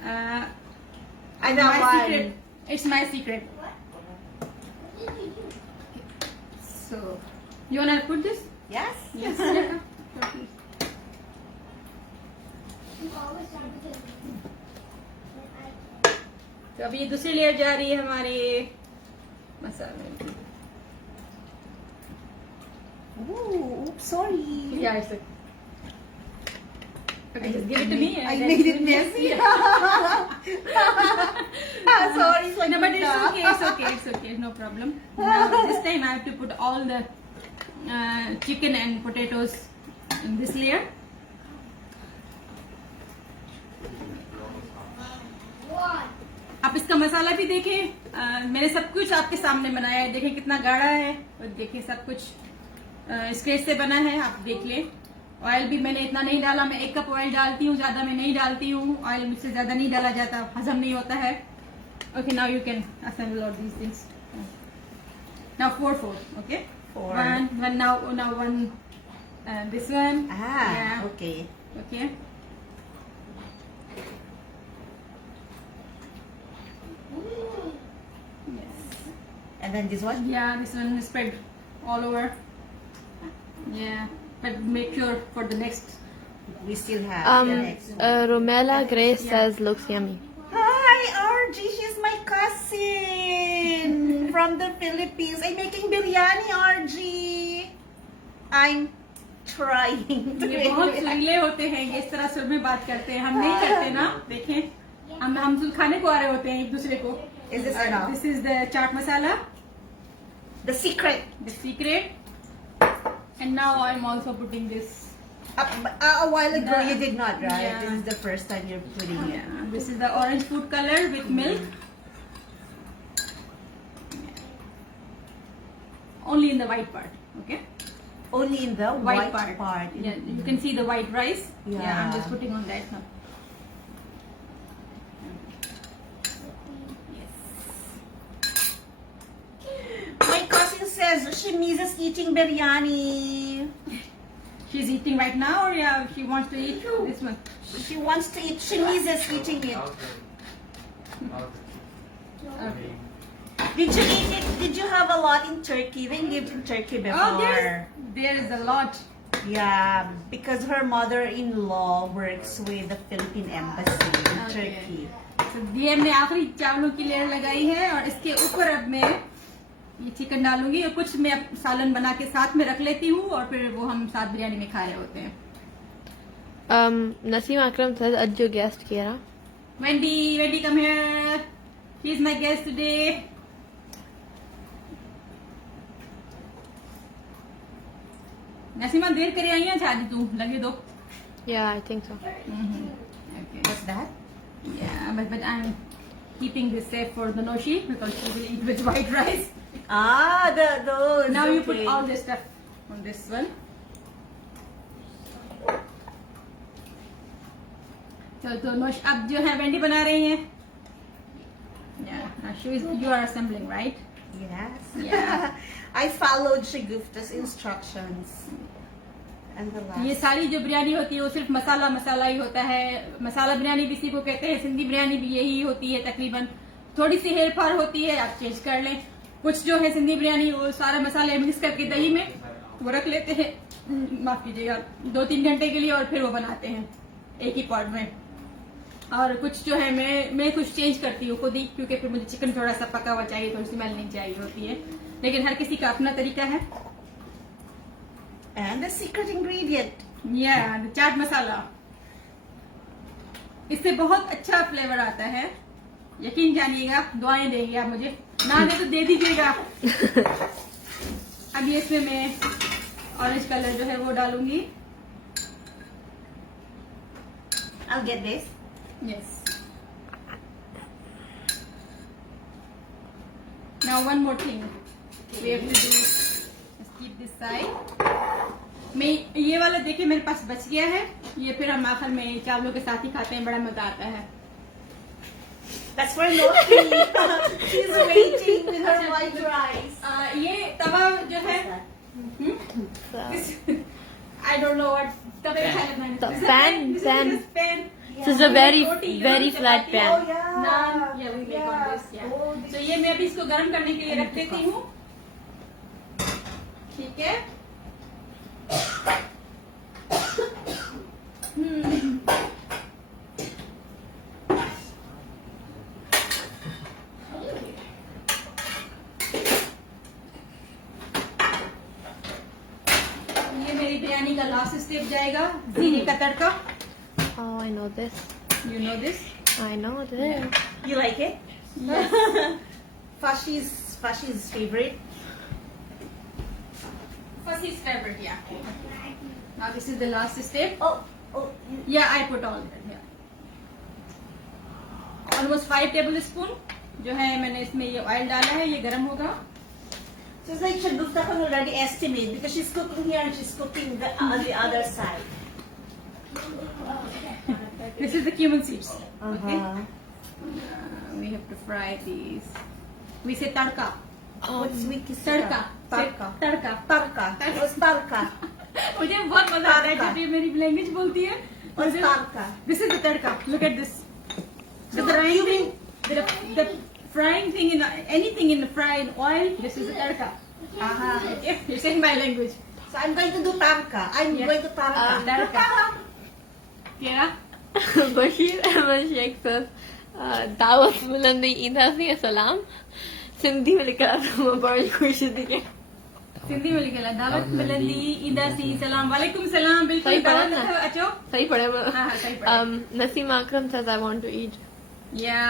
I know my one. secret. It's my secret. So, you wanna put this? Yes? Yes. तो अभी दूसरी layer जा रही है हमारी मसाले की। Ooh, oops, sorry. Yeah, it's okay. Okay, just give it to me. I and made then- it messy. Yeah. Sorry, No, but it's okay, it's okay, it's okay, no problem. Now, this time I have to put all the chicken and potatoes in this layer. What? आप इसका मसाला भी देखें। मैंने सब कुछ आपके सामने बनाया है, देखें कितना गाढ़ा है और देखें सब कुछ स्क्रेच से बना है, आप देख लें। ऑयल भी मैंने इतना नहीं डाला, मैं 1 कप ऑयल डालती हूँ, ज्यादा मैं नहीं डालती हूँ। ऑयल मुझसे ज्यादा नहीं डाला जाता, हजम नहीं होता है। Okay, now you can assemble all these things. Now 4 okay, 4. one now one this one. Ah, Yeah. okay. Okay. Yes. And then this one? Yeah, this one is spread all over. Yeah, but make sure for the next. We still have the next. Romela Grace Yeah. says looks yummy. Hi, RG. She's my cousin from the Philippines. I'm making biryani, RG. I'm trying to ये make बहुत biryani. सुरीले होते हैं, ये इस तरह सुर में बात करते हैं, हम नहीं करते ना। देखें, हम तो खाने को आ रहे होते हैं एक दूसरे को। Is this enough? This is the chaat masala, The secret. the secret. And now I'm also putting this. A while ago, The- you did not, right? Yeah. This is the first time you're putting it. Yeah, this is the orange food color with milk. Only in the white part, okay? Only in the White white part. Yeah, you can see the white rice. Yeah. I'm just putting on that now. My cousin says she misses eating biryani. She's eating right now, or yeah, she wants to eat this one. She wants to eat. She misses eating it. Okay. Did you eat it? Did you have a lot in Turkey? When you lived in Turkey before? Oh, there is a lot. Yeah, because her mother-in-law works with the Philippine Embassy in Okay. Turkey. तो ये हमने आखिरी चावलों की layer लगाई है और इसके ऊपर अब मैं ये चिकन डालूंगी और कुछ मैं अब सालन बना के साथ में रख लेती हूँ और फिर वो हम साथ बिरयानी में खा रहे होते हैं। Naseem Akram says Ajju guest Kira. Wendy, come here. She's my guest today. Naseema देर करे आई हैं शादी तू लगे दो। Yeah, I think so. Okay. What's that? Yeah, but I'm keeping this safe for the Noshi because she will eat with white rice. Ah, those. Now you put okay. all this stuff on this one. तो नोश अब जो है Wendy बना रही हैं। Yeah, you are assembling, right? Yes. Yeah. I followed Shagufta's instructions. And the last. ये सारी जो बिरयानी होती है वो सिर्फ मसाला ही होता है। मसाला बिरयानी भी इसी को कहते हैं, सिंधी बिरयानी भी यही होती है तकरीबन। थोड़ी सी हेर फार होती है, आप चेंज कर लें। कुछ जो है सिंधी बिरयानी वो सारे मसाले मिक्स करके दही में वो रख लेते हैं, माफ कीजिएगा, 2-3 घंटे के लिए और फिर वो बनाते हैं एक ही पॉट में। और कुछ जो है मैं कुछ चेंज करती हूँ खुद ही, क्योंकि फिर मुझे चिकन थोड़ा सा पका हुआ चाहिए, थोड़ी स्मेल नहीं चाहिए होती है। लेकिन हर किसी का अपना तरीका है। And the secret ingredient. Yeah, chaat masala, इससे बहुत अच्छा फ्लेवर आता है, यकीन जानिएगा। दुआएं देंगे आप मुझे, ना दे तो दे दीजिएगा। अब ये इसमें मैं ऑरेंज कलर जो है वो डालूंगी। I'll get this. Yes. Now one more thing we have to do. Let's keep this side. मैं ये वाला देखिए मेरे पास बच गया है, ये फिर हम आखिर में चावलों के साथ ही खाते हैं, बड़ा मजा आता है। That's for Loki. She's waiting with her white rice. ये तवा जो है, I don't know what तवे का है मैंने। The pan. pan. This is a very roti, very roti, flat chapati, pan. Oh, yeah. Naan, yeah, we make on this, yeah. Oh, this- तो ये मैं अभी इसको गर्म करने के लिए रख देती हूँ, ठीक है। लास्ट स्टेप जाएगा जीरे का तड़का. Oh, I know this. You know this? I know this. You like it? Fashi's favorite. First his favorite, yeah. Now this is the last step. Oh, Yeah, I put all that. Yeah. Almost 5 tablespoon जो है मैंने इसमें ये oil डाला है, ये गर्म होगा. so it's like Shagufta can already estimate because she's cooking here and she's cooking on the other side. This is the cumin seeds. Okay. Uh-huh. We have to fry these. We say tadka. What's Wiki? Tadka. Tarka. Tadka. Tarka. What's tarka? मुझे बहुत मजा आता है जब ये मेरी language बोलती है. What's tarka? This is the tadka. Look at this. So what you mean? The frying thing in anything in the fry in oil. This is the tadka. Okay, you're saying my language. So I'm going to do tarka. I'm Yes. going to tarka. Tarka. Kira? Bashir Ahmed Sheikh says, Dawat Mulandi Ida Singh Salam. Sindhi में लिखा था मुबारक खुर्शीद के. सिंधी में लिखेला दावत मिलंदी ईदा सी सलाम वालेकुम सलाम. बिल्कुल सही पढ़ा दावत ना? अचो. सही पढ़े मैं. हाँ, सही पढ़ा. Naseem Akram says I want to eat. या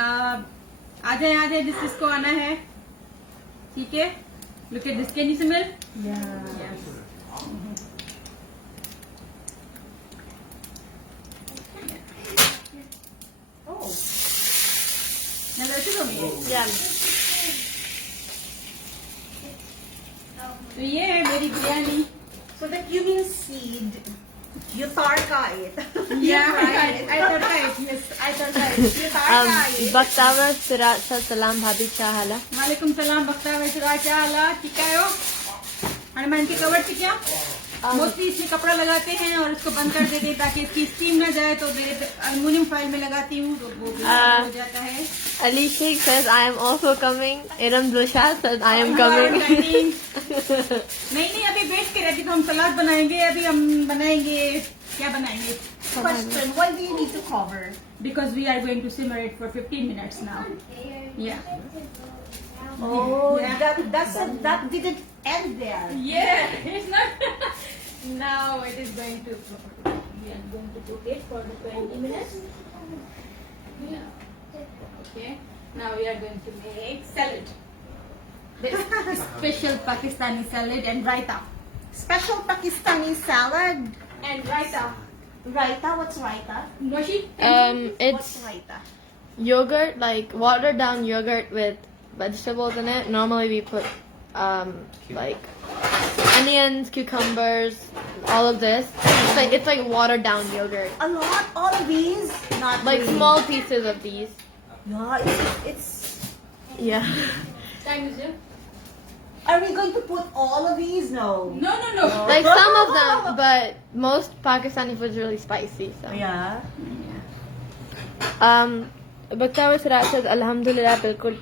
आ जाए जिसको आना है. ठीक है. Look at this. Can you smell? Yeah. Yes. Oh. Now let's go. Yeah. तो ये है मेरी biryani. So the cumin seed, you tarka it. Yeah, I tadka it. Yes, I tadka it. You tarka it. Baktawar Sirat says Salam Bhabi Chahala. वालेकुम सलाम. बख्ता वैसरा क्या हाल ठीक है हो. आणि मैं इनके कवर से क्या मोस्टली इसमें कपड़ा लगाते हैं और इसको बंद कर देते हैं ताकि इसकी स्टीम ना जाए. तो मेरे एल्युमिनियम फॉइल में लगाती हूँ तो वो भी हो जाता है. Ali Sheikh says I am also coming. Iram Dilshad says I am You are coming. exciting. नहीं अभी वेट कर रहे थे तो हम सलाद बनाएंगे. अभी हम बनाएंगे क्या बनाएंगे. Question, why do you need to cover? Because we are going to simmer it for 15 minutes now. Yeah. Oh, Yeah. that didn't end there. Yeah, it's not. Now it is going to. We are going to cook it for 20 minutes. Yeah. Okay. Now we are going to make salad. This special Pakistani salad and raita. Special Pakistani salad. And raita. Raita, what's raita? Noshi? It's What's raita? yogurt, like watered down yogurt with vegetables in it. Normally we put like onions, cucumbers, all of this. It's like watered down yogurt. A lot, all of these? Not Like really. small pieces of these. Yeah, it's. Yeah. Time is here. Are we going to put all of these? No. No. Like some of them, but most Pakistani food is really spicy. So. Yeah. Baktawar Sirat says Alhamdulillah bilkul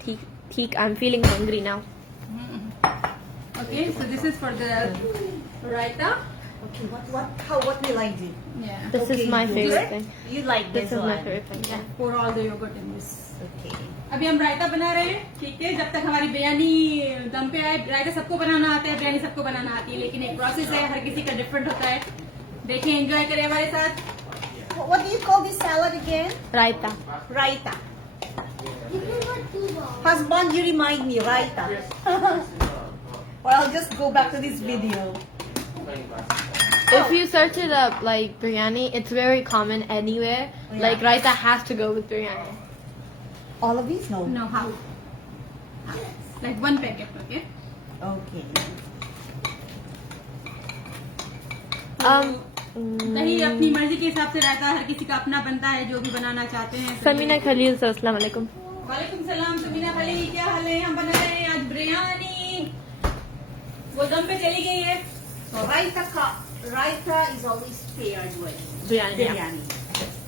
theek. I'm feeling hungry now. Okay, so this is for the raita. Okay, what will I do? Yeah. This Okay, is my you favorite good? thing. You like This this is one? my favorite thing. Yeah. Pour all the yogurt in this. Okay. अभी हम रायता बना रहे हैं. ठीक है. जब तक हमारी बिरयानी दम पे आए. रायता सबको बनाना आता है, बिरयानी सबको बनाना आती है, लेकिन एक प्रोसेस है, हर किसी का डिफरेंट होता है. देखिए, एंजॉय करें हमारे साथ. What do you call this salad again? Raita. Raita. You can put 2 balls. Husband, you remind me, raita. Or I'll just go back to this video. If you search it up, like biryani, it's very common anywhere. Yeah. Like raita has to go with biryani. All of these? No. No, how? Like 1 packet, okay? Okay. दही अपनी मर्जी के हिसाब से रायता हर किसी का अपना बनता है, जो भी बनाना चाहते हैं. Samina Khalil says Assalamu alaikum. वालेकुम सलाम. समीना खली, क्या हाल है. हम बना रहे हैं आज बिरयानी. वो दम पे चली गई है. So raita is always paired with Biryani. biryani.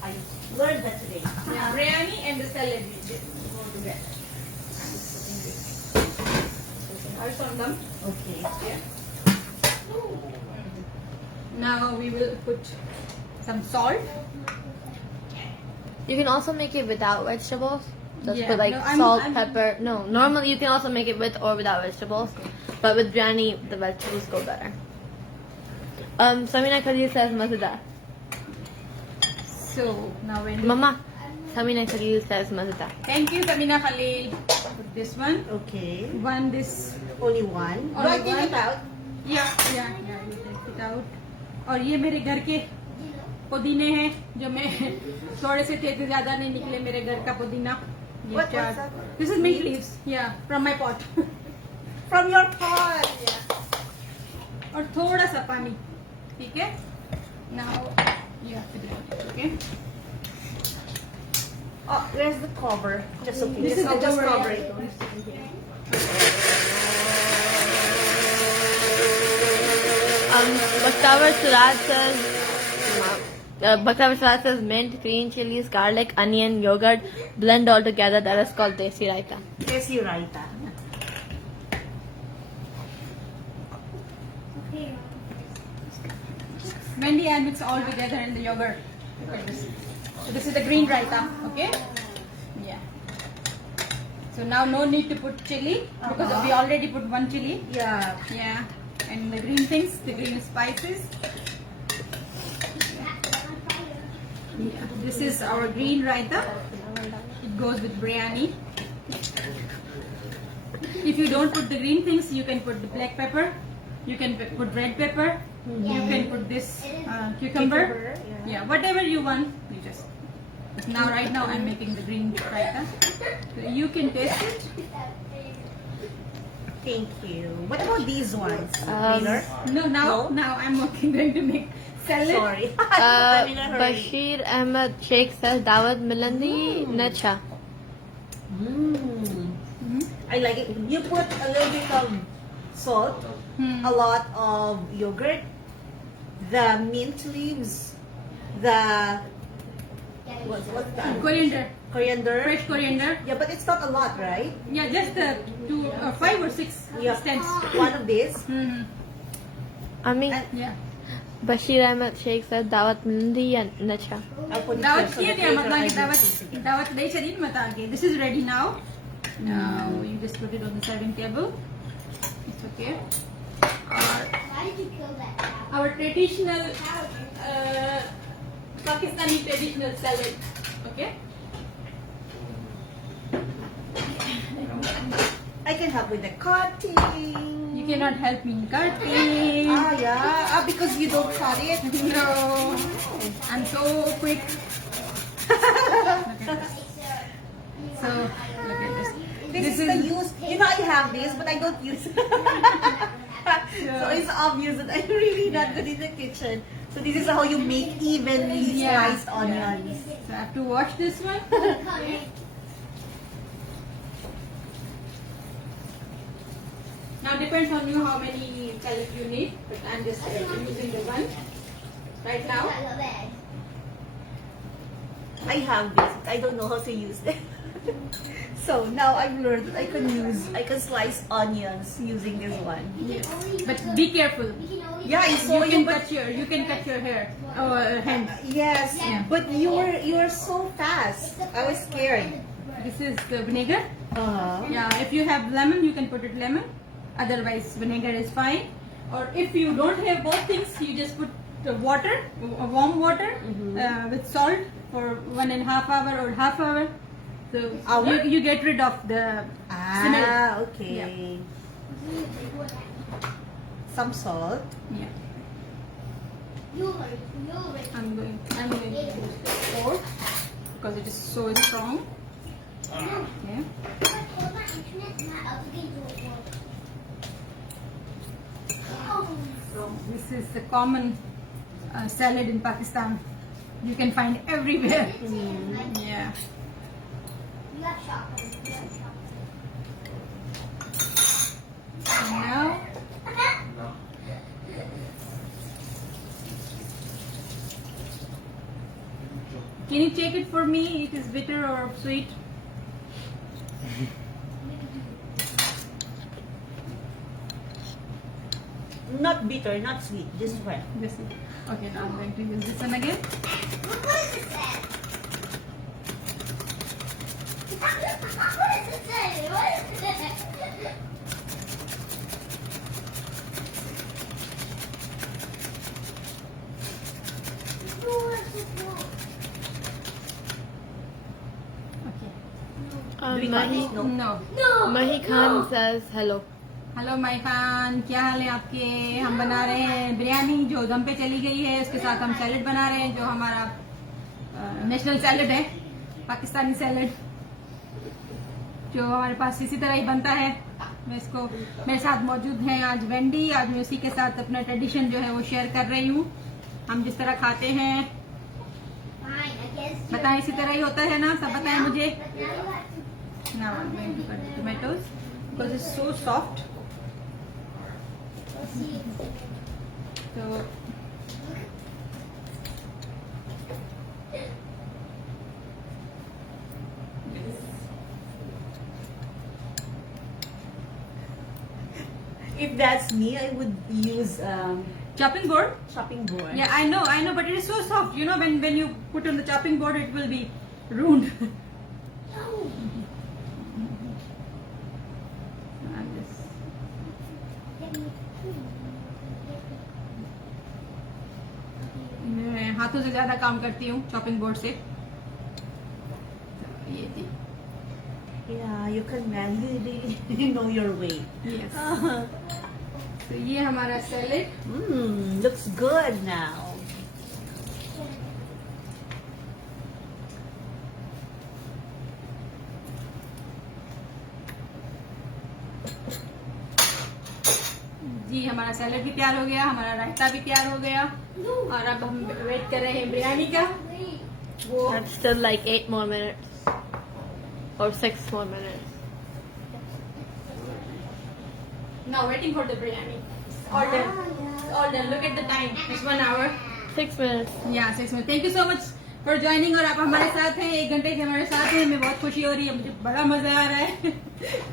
I learned that today. Yeah, biryani and the salad we did go together. Also on them. Okay. Now we will put some salt. You can also make it without vegetables. Just Yeah, put like no, salt, I'm- pepper. No, normally you can also make it with or without vegetables. But with biryani, the vegetables go better. Samina Khalil says mazedar. So now when Mama, Samina Khalil says mazedar. thank you Samina Khalil. Put this one, Okay. one this. Only one. Do Only I take one? it out? या you take it out. और ये मेरे घर के पुदीने हैं जो मैं थोड़े से थे ज्यादा नहीं निकले मेरे घर का पुदीना. ये What's चार. that? This is mint leaves. Yeah, from my pot. From your pot. और थोड़ा सा पानी. ठीक है. Now you have to blend it. Okay. Oh, where's the cover? Just okay. This is the just cover, cover yeah. it. Bakhtavar Siraj says Bakhtavar Siraj says mint, green chilies, garlic, onion, yogurt, blend all together. That is called desi raita. Desi raita. Wendy, and mix all together in the yogurt. Look at this. So this is the green raita. Okay. Yeah. So now no need to put chili because we already put one chili. Yeah. Yeah. And the green things, the green spices. Yeah. This is our green raita. It goes with biryani. If you don't put the green things, you can put the black pepper. You can put red pepper. You can put this cucumber. Yeah, whatever you want. You just. Now, right now, I'm making the green raita. So you can taste it. Thank you. What about these ones? Um, Later? No, No? now I'm going to make salad. Sorry. I'm in a hurry. Bashir Ahmed Sheikh says Dawat Milandi Nacha. I like it. You put a little bit of salt, a lot of yogurt, the mint leaves, the what's that? Coriander, Coriander. fresh coriander. Yeah, but it's not a lot, right? Yeah, just 5 or 6 Yeah. stems. One of these. I mean, Yeah. Bashir Ahmed Sheikh says Dawat Milandi Nacha. I'll put it Dawat here so kiya that diya later matang I ki don't dawat taste it. dawat dai charin matang. This is ready now. Now you just put it on the serving table. It's okay. Why did you kill that cow? Our traditional Pakistani traditional salad. Okay. I can help with the cutting. You cannot help me in cutting. Ah, yeah. Because you don't cut it. No, I'm so quick. Look at this. So look at this. This is the use. You know, I have this, but I don't use it. So it's obvious that I'm really not good in the kitchen. So this is how you make evenly Yeah. sliced onions. So I have to wash this one. Now depends on you how many salad you need, but I'm just using the one right now. I have this. I don't know how to use it. So now I've learned that I can slice onions using this one. Yes. But be careful. Yeah, I saw You can but cut your hair or hand. yes, Yeah. but you're so fast. I was scared. This is the vinegar. Uh-huh. Yeah, if you have lemon, you can put it lemon. Otherwise, vinegar is fine. Or if you don't have both things, you just put the water, warm water, with salt for 1.5 hour or half hour. So Hour? you get rid of the smell. Ah, okay. Some salt. Yeah. You I'm going to use the fork because it is so strong. Okay. This is the common salad in Pakistan. You can find everywhere. Yeah. Now, can you check it for me? It is bitter or sweet? Not bitter, not sweet, just well. This is okay. Now I'm going to use this one again. Do we call Mahi, this? No. No. No. Mahi Khan says hello. Hello Mahi Khan, क्या हाल है आपके? हम बना रहे हैं बिरयानी जो दम पे चली गई है, उसके साथ हम सैलेड बना रहे हैं जो हमारा नेशनल सैलेड है, पाकिस्तानी सैलेड, जो हमारे पास इसी तरह ही बनता है। मैं इसको, मेरे साथ मौजूद हैं आज वेंडी। आज मैं उसी के साथ अपना ट्रेडिशन जो है वो शेयर कर रही हूँ। हम जिस तरह खाते हैं, Fine, I guess. बताएं इसी तरह ही होता है ना? सब बताएं मुझे। But now you have to. Now I'm going to cut the tomatoes because it's so soft. Let's see. So If that's me, I would use chopping board. chopping board. Yeah, I know, but it is so soft. You know, when you put on the chopping board, it will be ruined. No. And this. मैं हाथों से ज्यादा काम करती हूँ chopping board से। ये थी। Yeah, you can manually know your way. Yes. तो ये हमारा सैलेड। Looks good now. जी हमारा सैलेड भी तैयार हो गया, हमारा रायता भी तैयार हो गया, और अब हम वेट कर रहे हैं बिरयानी का। वो That's still like 8 more minutes. Or 6 more minutes. now waiting for the biryani. It's all done. It's all done. Look at the time. It's 1 hour. 6 minutes. Yeah, 6 minutes. Thank you so much for joining। और आप हमारे साथ हैं, 1 घंटे से हमारे साथ हैं। हमें बहुत खुशी हो रही है, मुझे बड़ा मजा आ रहा है।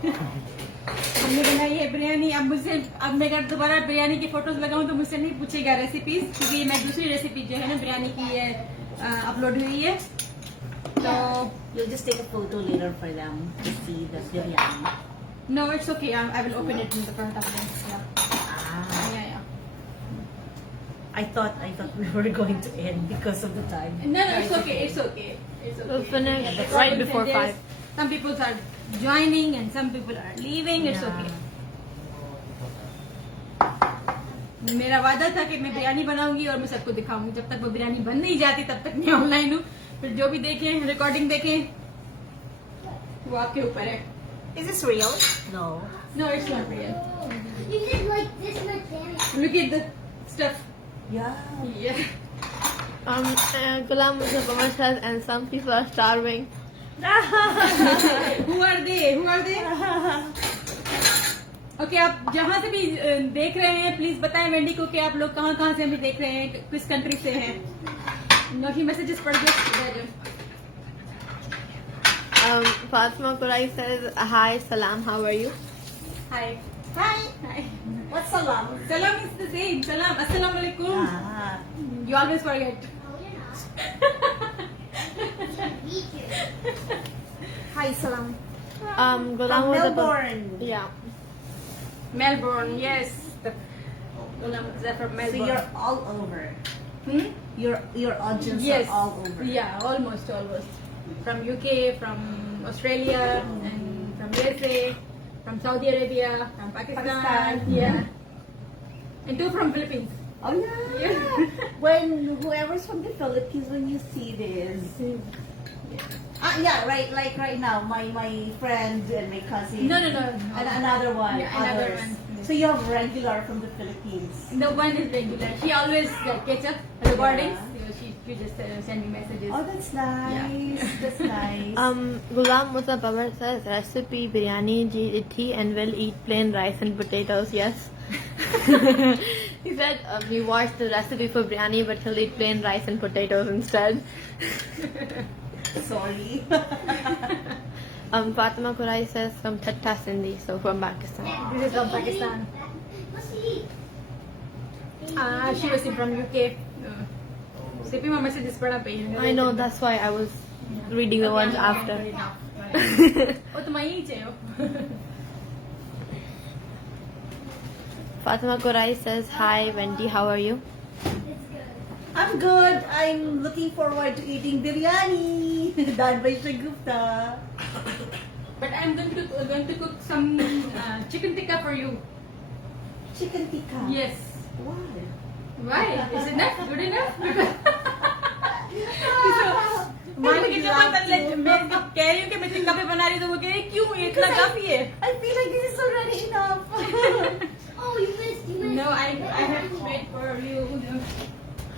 हमने बनाई है बिरयानी। अब मैं अगर दोबारा बिरयानी की फोटोज लगाऊं तो मुझसे नहीं पूछेगा रेसिपीज, क्योंकि मैं दूसरी रेसिपी जो है ना बिरयानी की ये अपलोड हुई है। तो You'll just take a photo later for them to see the biryani. no, it's okay. I will open it in the front of them. Ah, Yeah. I thought we were going to end because of the time. No, it's okay. It's okay. It's okay. We'll finish Yeah, that's right before And 5. some people are joining and some people are leaving. It's Yeah. okay. मेरा वादा था कि मैं बिरयानी बनाऊंगी और मैं सबको दिखाऊंगी। जब तक वो बिरयानी बन नहीं जाती तब तक मैं ऑनलाइन हूँ। फिर जो भी देखें, रिकॉर्डिंग देखें, वो आपके ऊपर है। Is this real? No. No, it's not real. You did like this much damage. Look at the stuff. Yeah. Yeah. Ghulam Muzaffar says, and some people are starving. Who are they? Who are they? Okay, आप जहाँ से भी देख रहे हैं please बताएं Wendy को कि आप लोग कहाँ से हमें देख रहे हैं, किस कंट्री से हैं। नोटी मैसेजेस पढ़ दो। Fatima Qurai says, hi, salam, how are you? Hi. Hi. Hi. What's salam? सलाम इज द सेम। सलाम, अस्सलाम वालेकुम। Ah. You always forget. Beat you. Hi, salam. Ghulam From Muzaffar. Melbourne. Yeah. Melbourne, yes. from So Melbourne. you're all over. Hmm? Your audience Yes. are all over. Yeah, almost. From UK, from Australia, and from USA, from Saudi Arabia, from Pakistan. Pakistan. Yeah. And 2 from Philippines. Oh yeah. When whoever's from the Philippines, when you see this. Yeah, right. Like right now, my friend and my cousin. No. And another one. Yeah, another others. one. So you have regular from the Philippines. The one is regular. She always catch up recordings. She just send me messages. Oh, that's nice. That's nice. Ghulam Muzaffar says, recipe biryani thi and will eat plain rice and potatoes, yes. He said he watched the recipe for biryani but he'll eat plain rice and potatoes instead. Sorry. Fatima Qurai says from Thatta Sindhi, so from Pakistan. This is from Pakistan. What's he? She was from UK. Sipping my messages पढ़ा पे है। I know, that's why I was reading the ones after. वो तो मैं ही चाहिए। Fatima Qurai says, hi Wendy, how are you? I'm good. I'm looking forward to eating biryani. Done by Shagupta. But I'm going to cook some chicken tikka for you. Chicken tikka. Yes. Why? Why? Is it not good enough? Mom मैं would love to. मैं कह रही हूँ कि मैं टिक्का पे बना रही हूँ तो वो कह रही है, क्यों ये इतना काफी है? I feel like this is already enough. Oh, you missed. No, I have to wait for you.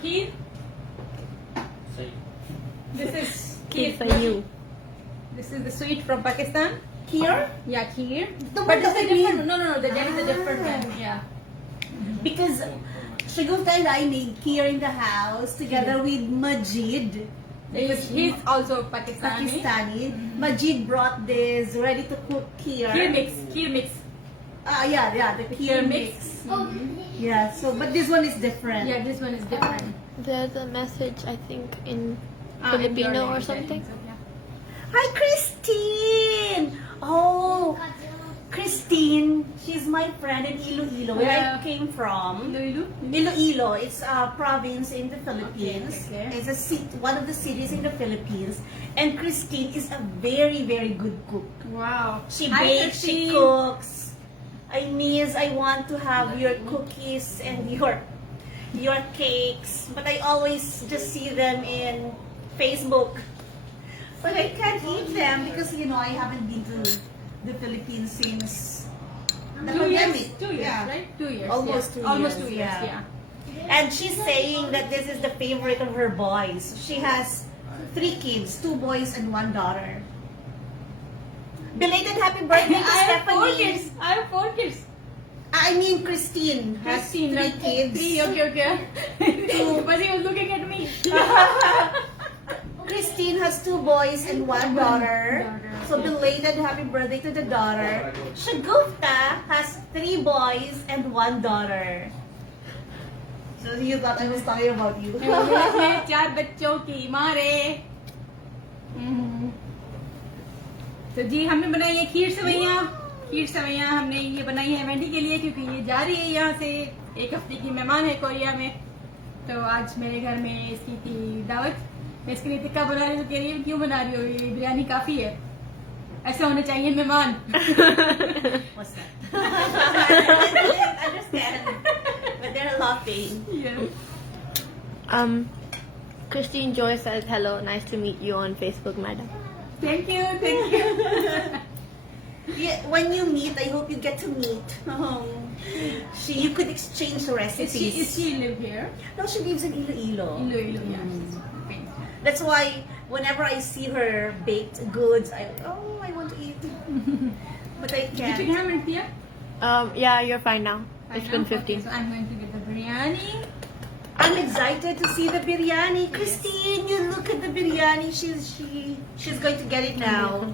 Kheer. This is Kids I knew. This is the sweet from Pakistan. Here? Yeah, kheer. The But one this that is I different. mean. No, that is a different one. Yeah. Because Shagufta and I made kheer in the house together with Majid. He's also Pakistani. Pakistani. Majid brought this ready to cook kheer. Kheer mix. Yeah, the kheer mix. Oh, Yeah, so but this one is different. Yeah, this one is different. There's a message, I think, in In Filipino your or language, I something. think so, yeah. Hi, Christine. Oh, Christine. She's my friend in Iloilo, where Yeah. I came from. Iloilo? Iloilo, it's a province in the Philippines. Okay. It's one of the cities in the Philippines. And Christine is a very, very good cook. Wow. She Hi, bakes, she Christine. cooks. I want to have your cookies and your cakes, but I always just see them in Facebook. But I can't eat them because I haven't been to the Philippines since the 2 years, pandemic. 2 years, Yeah. right? 2 years. Almost yeah. 2 Almost years, 2 years, yeah. yeah. And she's saying that this is the favorite of her boys. She has 3 kids, 2 boys and 1 daughter. Belated happy birthday to I have 4 Stephanie. kids. I have 4 kids. I mean Christine has 3 like kids. 3, okay. But he was looking at me. Christine has 2 boys and 1 daughter. So belated happy birthday to the daughter. Shagufta has 3 boys and 1 daughter. So you thought I was talking about you. 4 बच्चों की मारे. तो जी हमने बनाई है खीर सवैयाँ हमने ये बनाई है वेंडी के लिए, क्योंकि ये जा रही है यहाँ से, 1 हफ्ते की मेहमान है कोरिया में. तो आज मेरे घर में इसकी थी दावत. मैं इसके लिए टिक्का बना रही हूँ, तो कह रही है क्यों बना रही हो, ये बिरयानी काफी है, ऐसे होने चाहिए मेहमान. What's that? I didn't understand. But they're laughing. Yeah. Christine Joy says, hello, nice to meet you on Facebook, madam. Thank you. Yeah, when you meet, I hope you get to meet. You could exchange recipes. Is she live here? No, she lives in Iloilo. Iloilo, yeah. Okay. That's why whenever I see her baked goods, I want to eat. But I Did you can't. have it here? Yeah, you're fine now. It's been 15. Okay, so I'm going to get the biryani. I'm excited to see the biryani. Christine, you look at the biryani. She's going to get it now.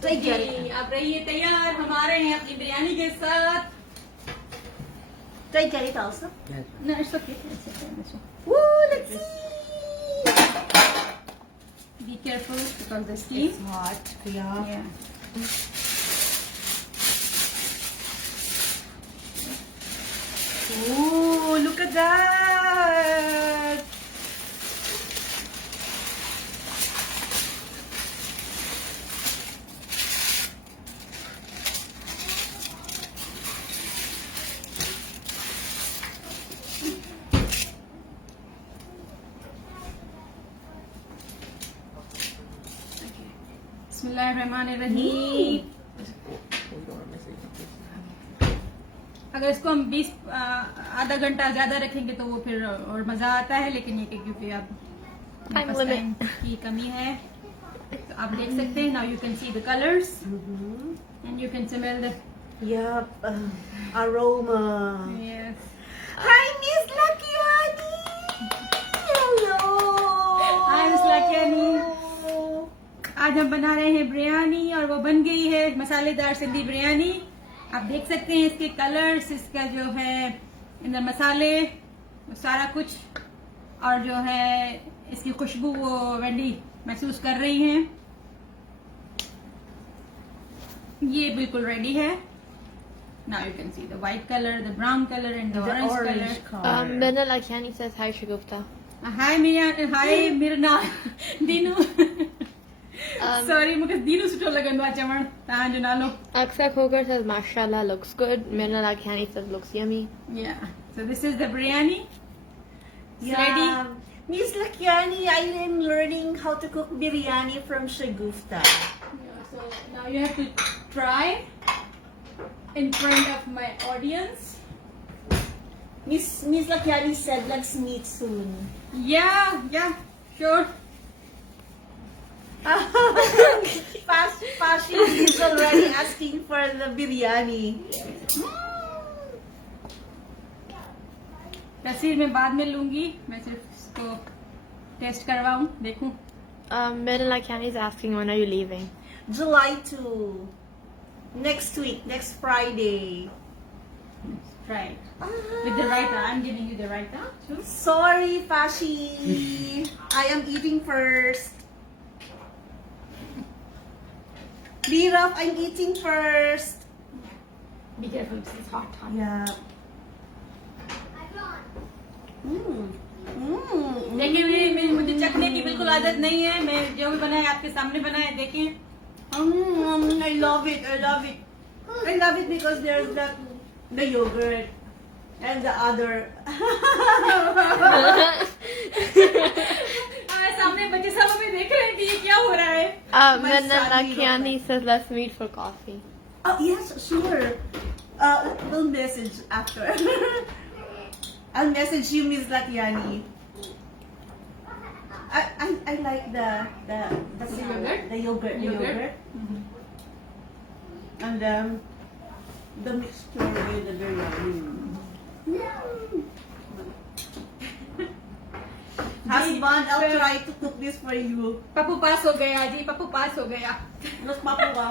So I get it. जी, अब रहिए तैयार, हम आ रहे हैं अपनी बिरयानी के साथ. Do I get it also? No, it's okay. It's okay. It's okay. Woo, let's see. Be careful because the steam. It's hot. Yeah. Yeah. Ooh, look at that. बिस्मिल्लाहिर्रहमानिर्रहीम. अगर इसको हम 20 आधा घंटा ज्यादा रखेंगे तो वो फिर और मजा आता है, लेकिन ये क्योंकि अब Time limit. टाइम की कमी है, तो आप देख सकते हैं. Now you can see the colours and you can smell the. Yup, aroma. Yes. Hi, Miss Lakiani. Hello. Hi, Miss Lakiani. आज हम बना रहे हैं बिरयानी और वो बन गई है मसालेदार सिंधी बिरयानी. आप देख सकते हैं इसके कलर्स, इसका जो है अंदर मसाले, वो सारा कुछ, और जो है इसकी खुशबू वो वेंडी महसूस कर रही हैं. ये बिल्कुल रेडी है. Now you can see the white color, the brown color, and the, orange, color. Mirna Lakhani says hi, Shagufta. Hi Mirna. Dinu. Sorry, because Dinu suto lagan ba chaman. Tahan jo nalo. Aksar Khokar says mashallah looks good. Mirna Lakhani says looks yummy. Yeah. So this is the biryani. It's ready. Yeah. Miss Lakiani, I am learning how to cook biryani from Shagufta. So now you have to try in front of my audience. Miss Lakiani said let's meet soon. Yeah, sure. Fashi is already asking for the biryani. तस्वीर मैं बाद में लूंगी, मैं सिर्फ इसको test करवाऊं, देखूं. Mirna Lakhani is asking when are you leaving? July 2. Next week, next Friday. Try it. With the raita, I'm giving you the raita too. Sorry, Fashi. I am eating first. Biraf, I'm eating first. Be careful, this is hot. Yeah. देखिए मुझे चखने की बिल्कुल आदत नहीं है, मैं जो भी बनाए आपके सामने बनाए, देखिए. I love it. I love it. I love it because there's the yogurt and the other. सामने बच्चे सब अभी देख रहे हैं कि ये क्या हो रहा है. Mirna Lakhani says let's meet for coffee. Oh yes, sure. We'll message after. I'll message you, Miss Lakiani. I like the yogurt? The yogurt. Mm-hmm. And the mixture with the biryani. Husband, I'll try to cook this for you. Pappu पास हो गया जी, पप्पू पास हो गया. Mas papuwa.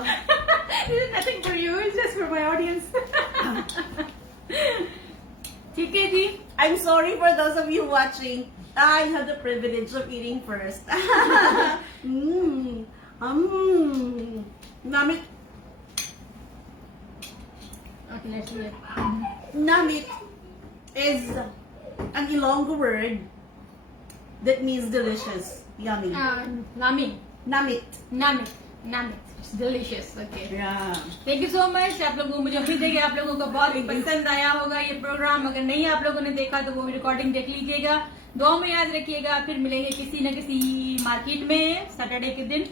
This is nothing for you, it's just for my audience. ठीक है जी. I'm sorry for those of you watching. I have the privilege of eating first. Namit. Okay, let's do it. Namit is an Ilonggo word that means delicious, yummy. Nami. Namit. It's delicious. Okay. Yeah. Thank you so much. आप लोगों को मुझे उम्मीद है कि आप लोगों को बहुत पसंद आया होगा ये प्रोग्राम. अगर नहीं आप लोगों ने देखा तो वो रिकॉर्डिंग देख लीजिएगा. दुआ में याद रखिएगा. फिर मिलेंगे किसी न किसी मार्केट में सैटरडे के दिन.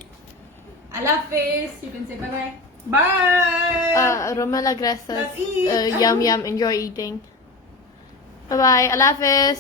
अल्लाह हाफिज. You can say bye Bye. Romela Gress says Let's eat. yum, enjoy eating. Bye bye. Allah Hafiz.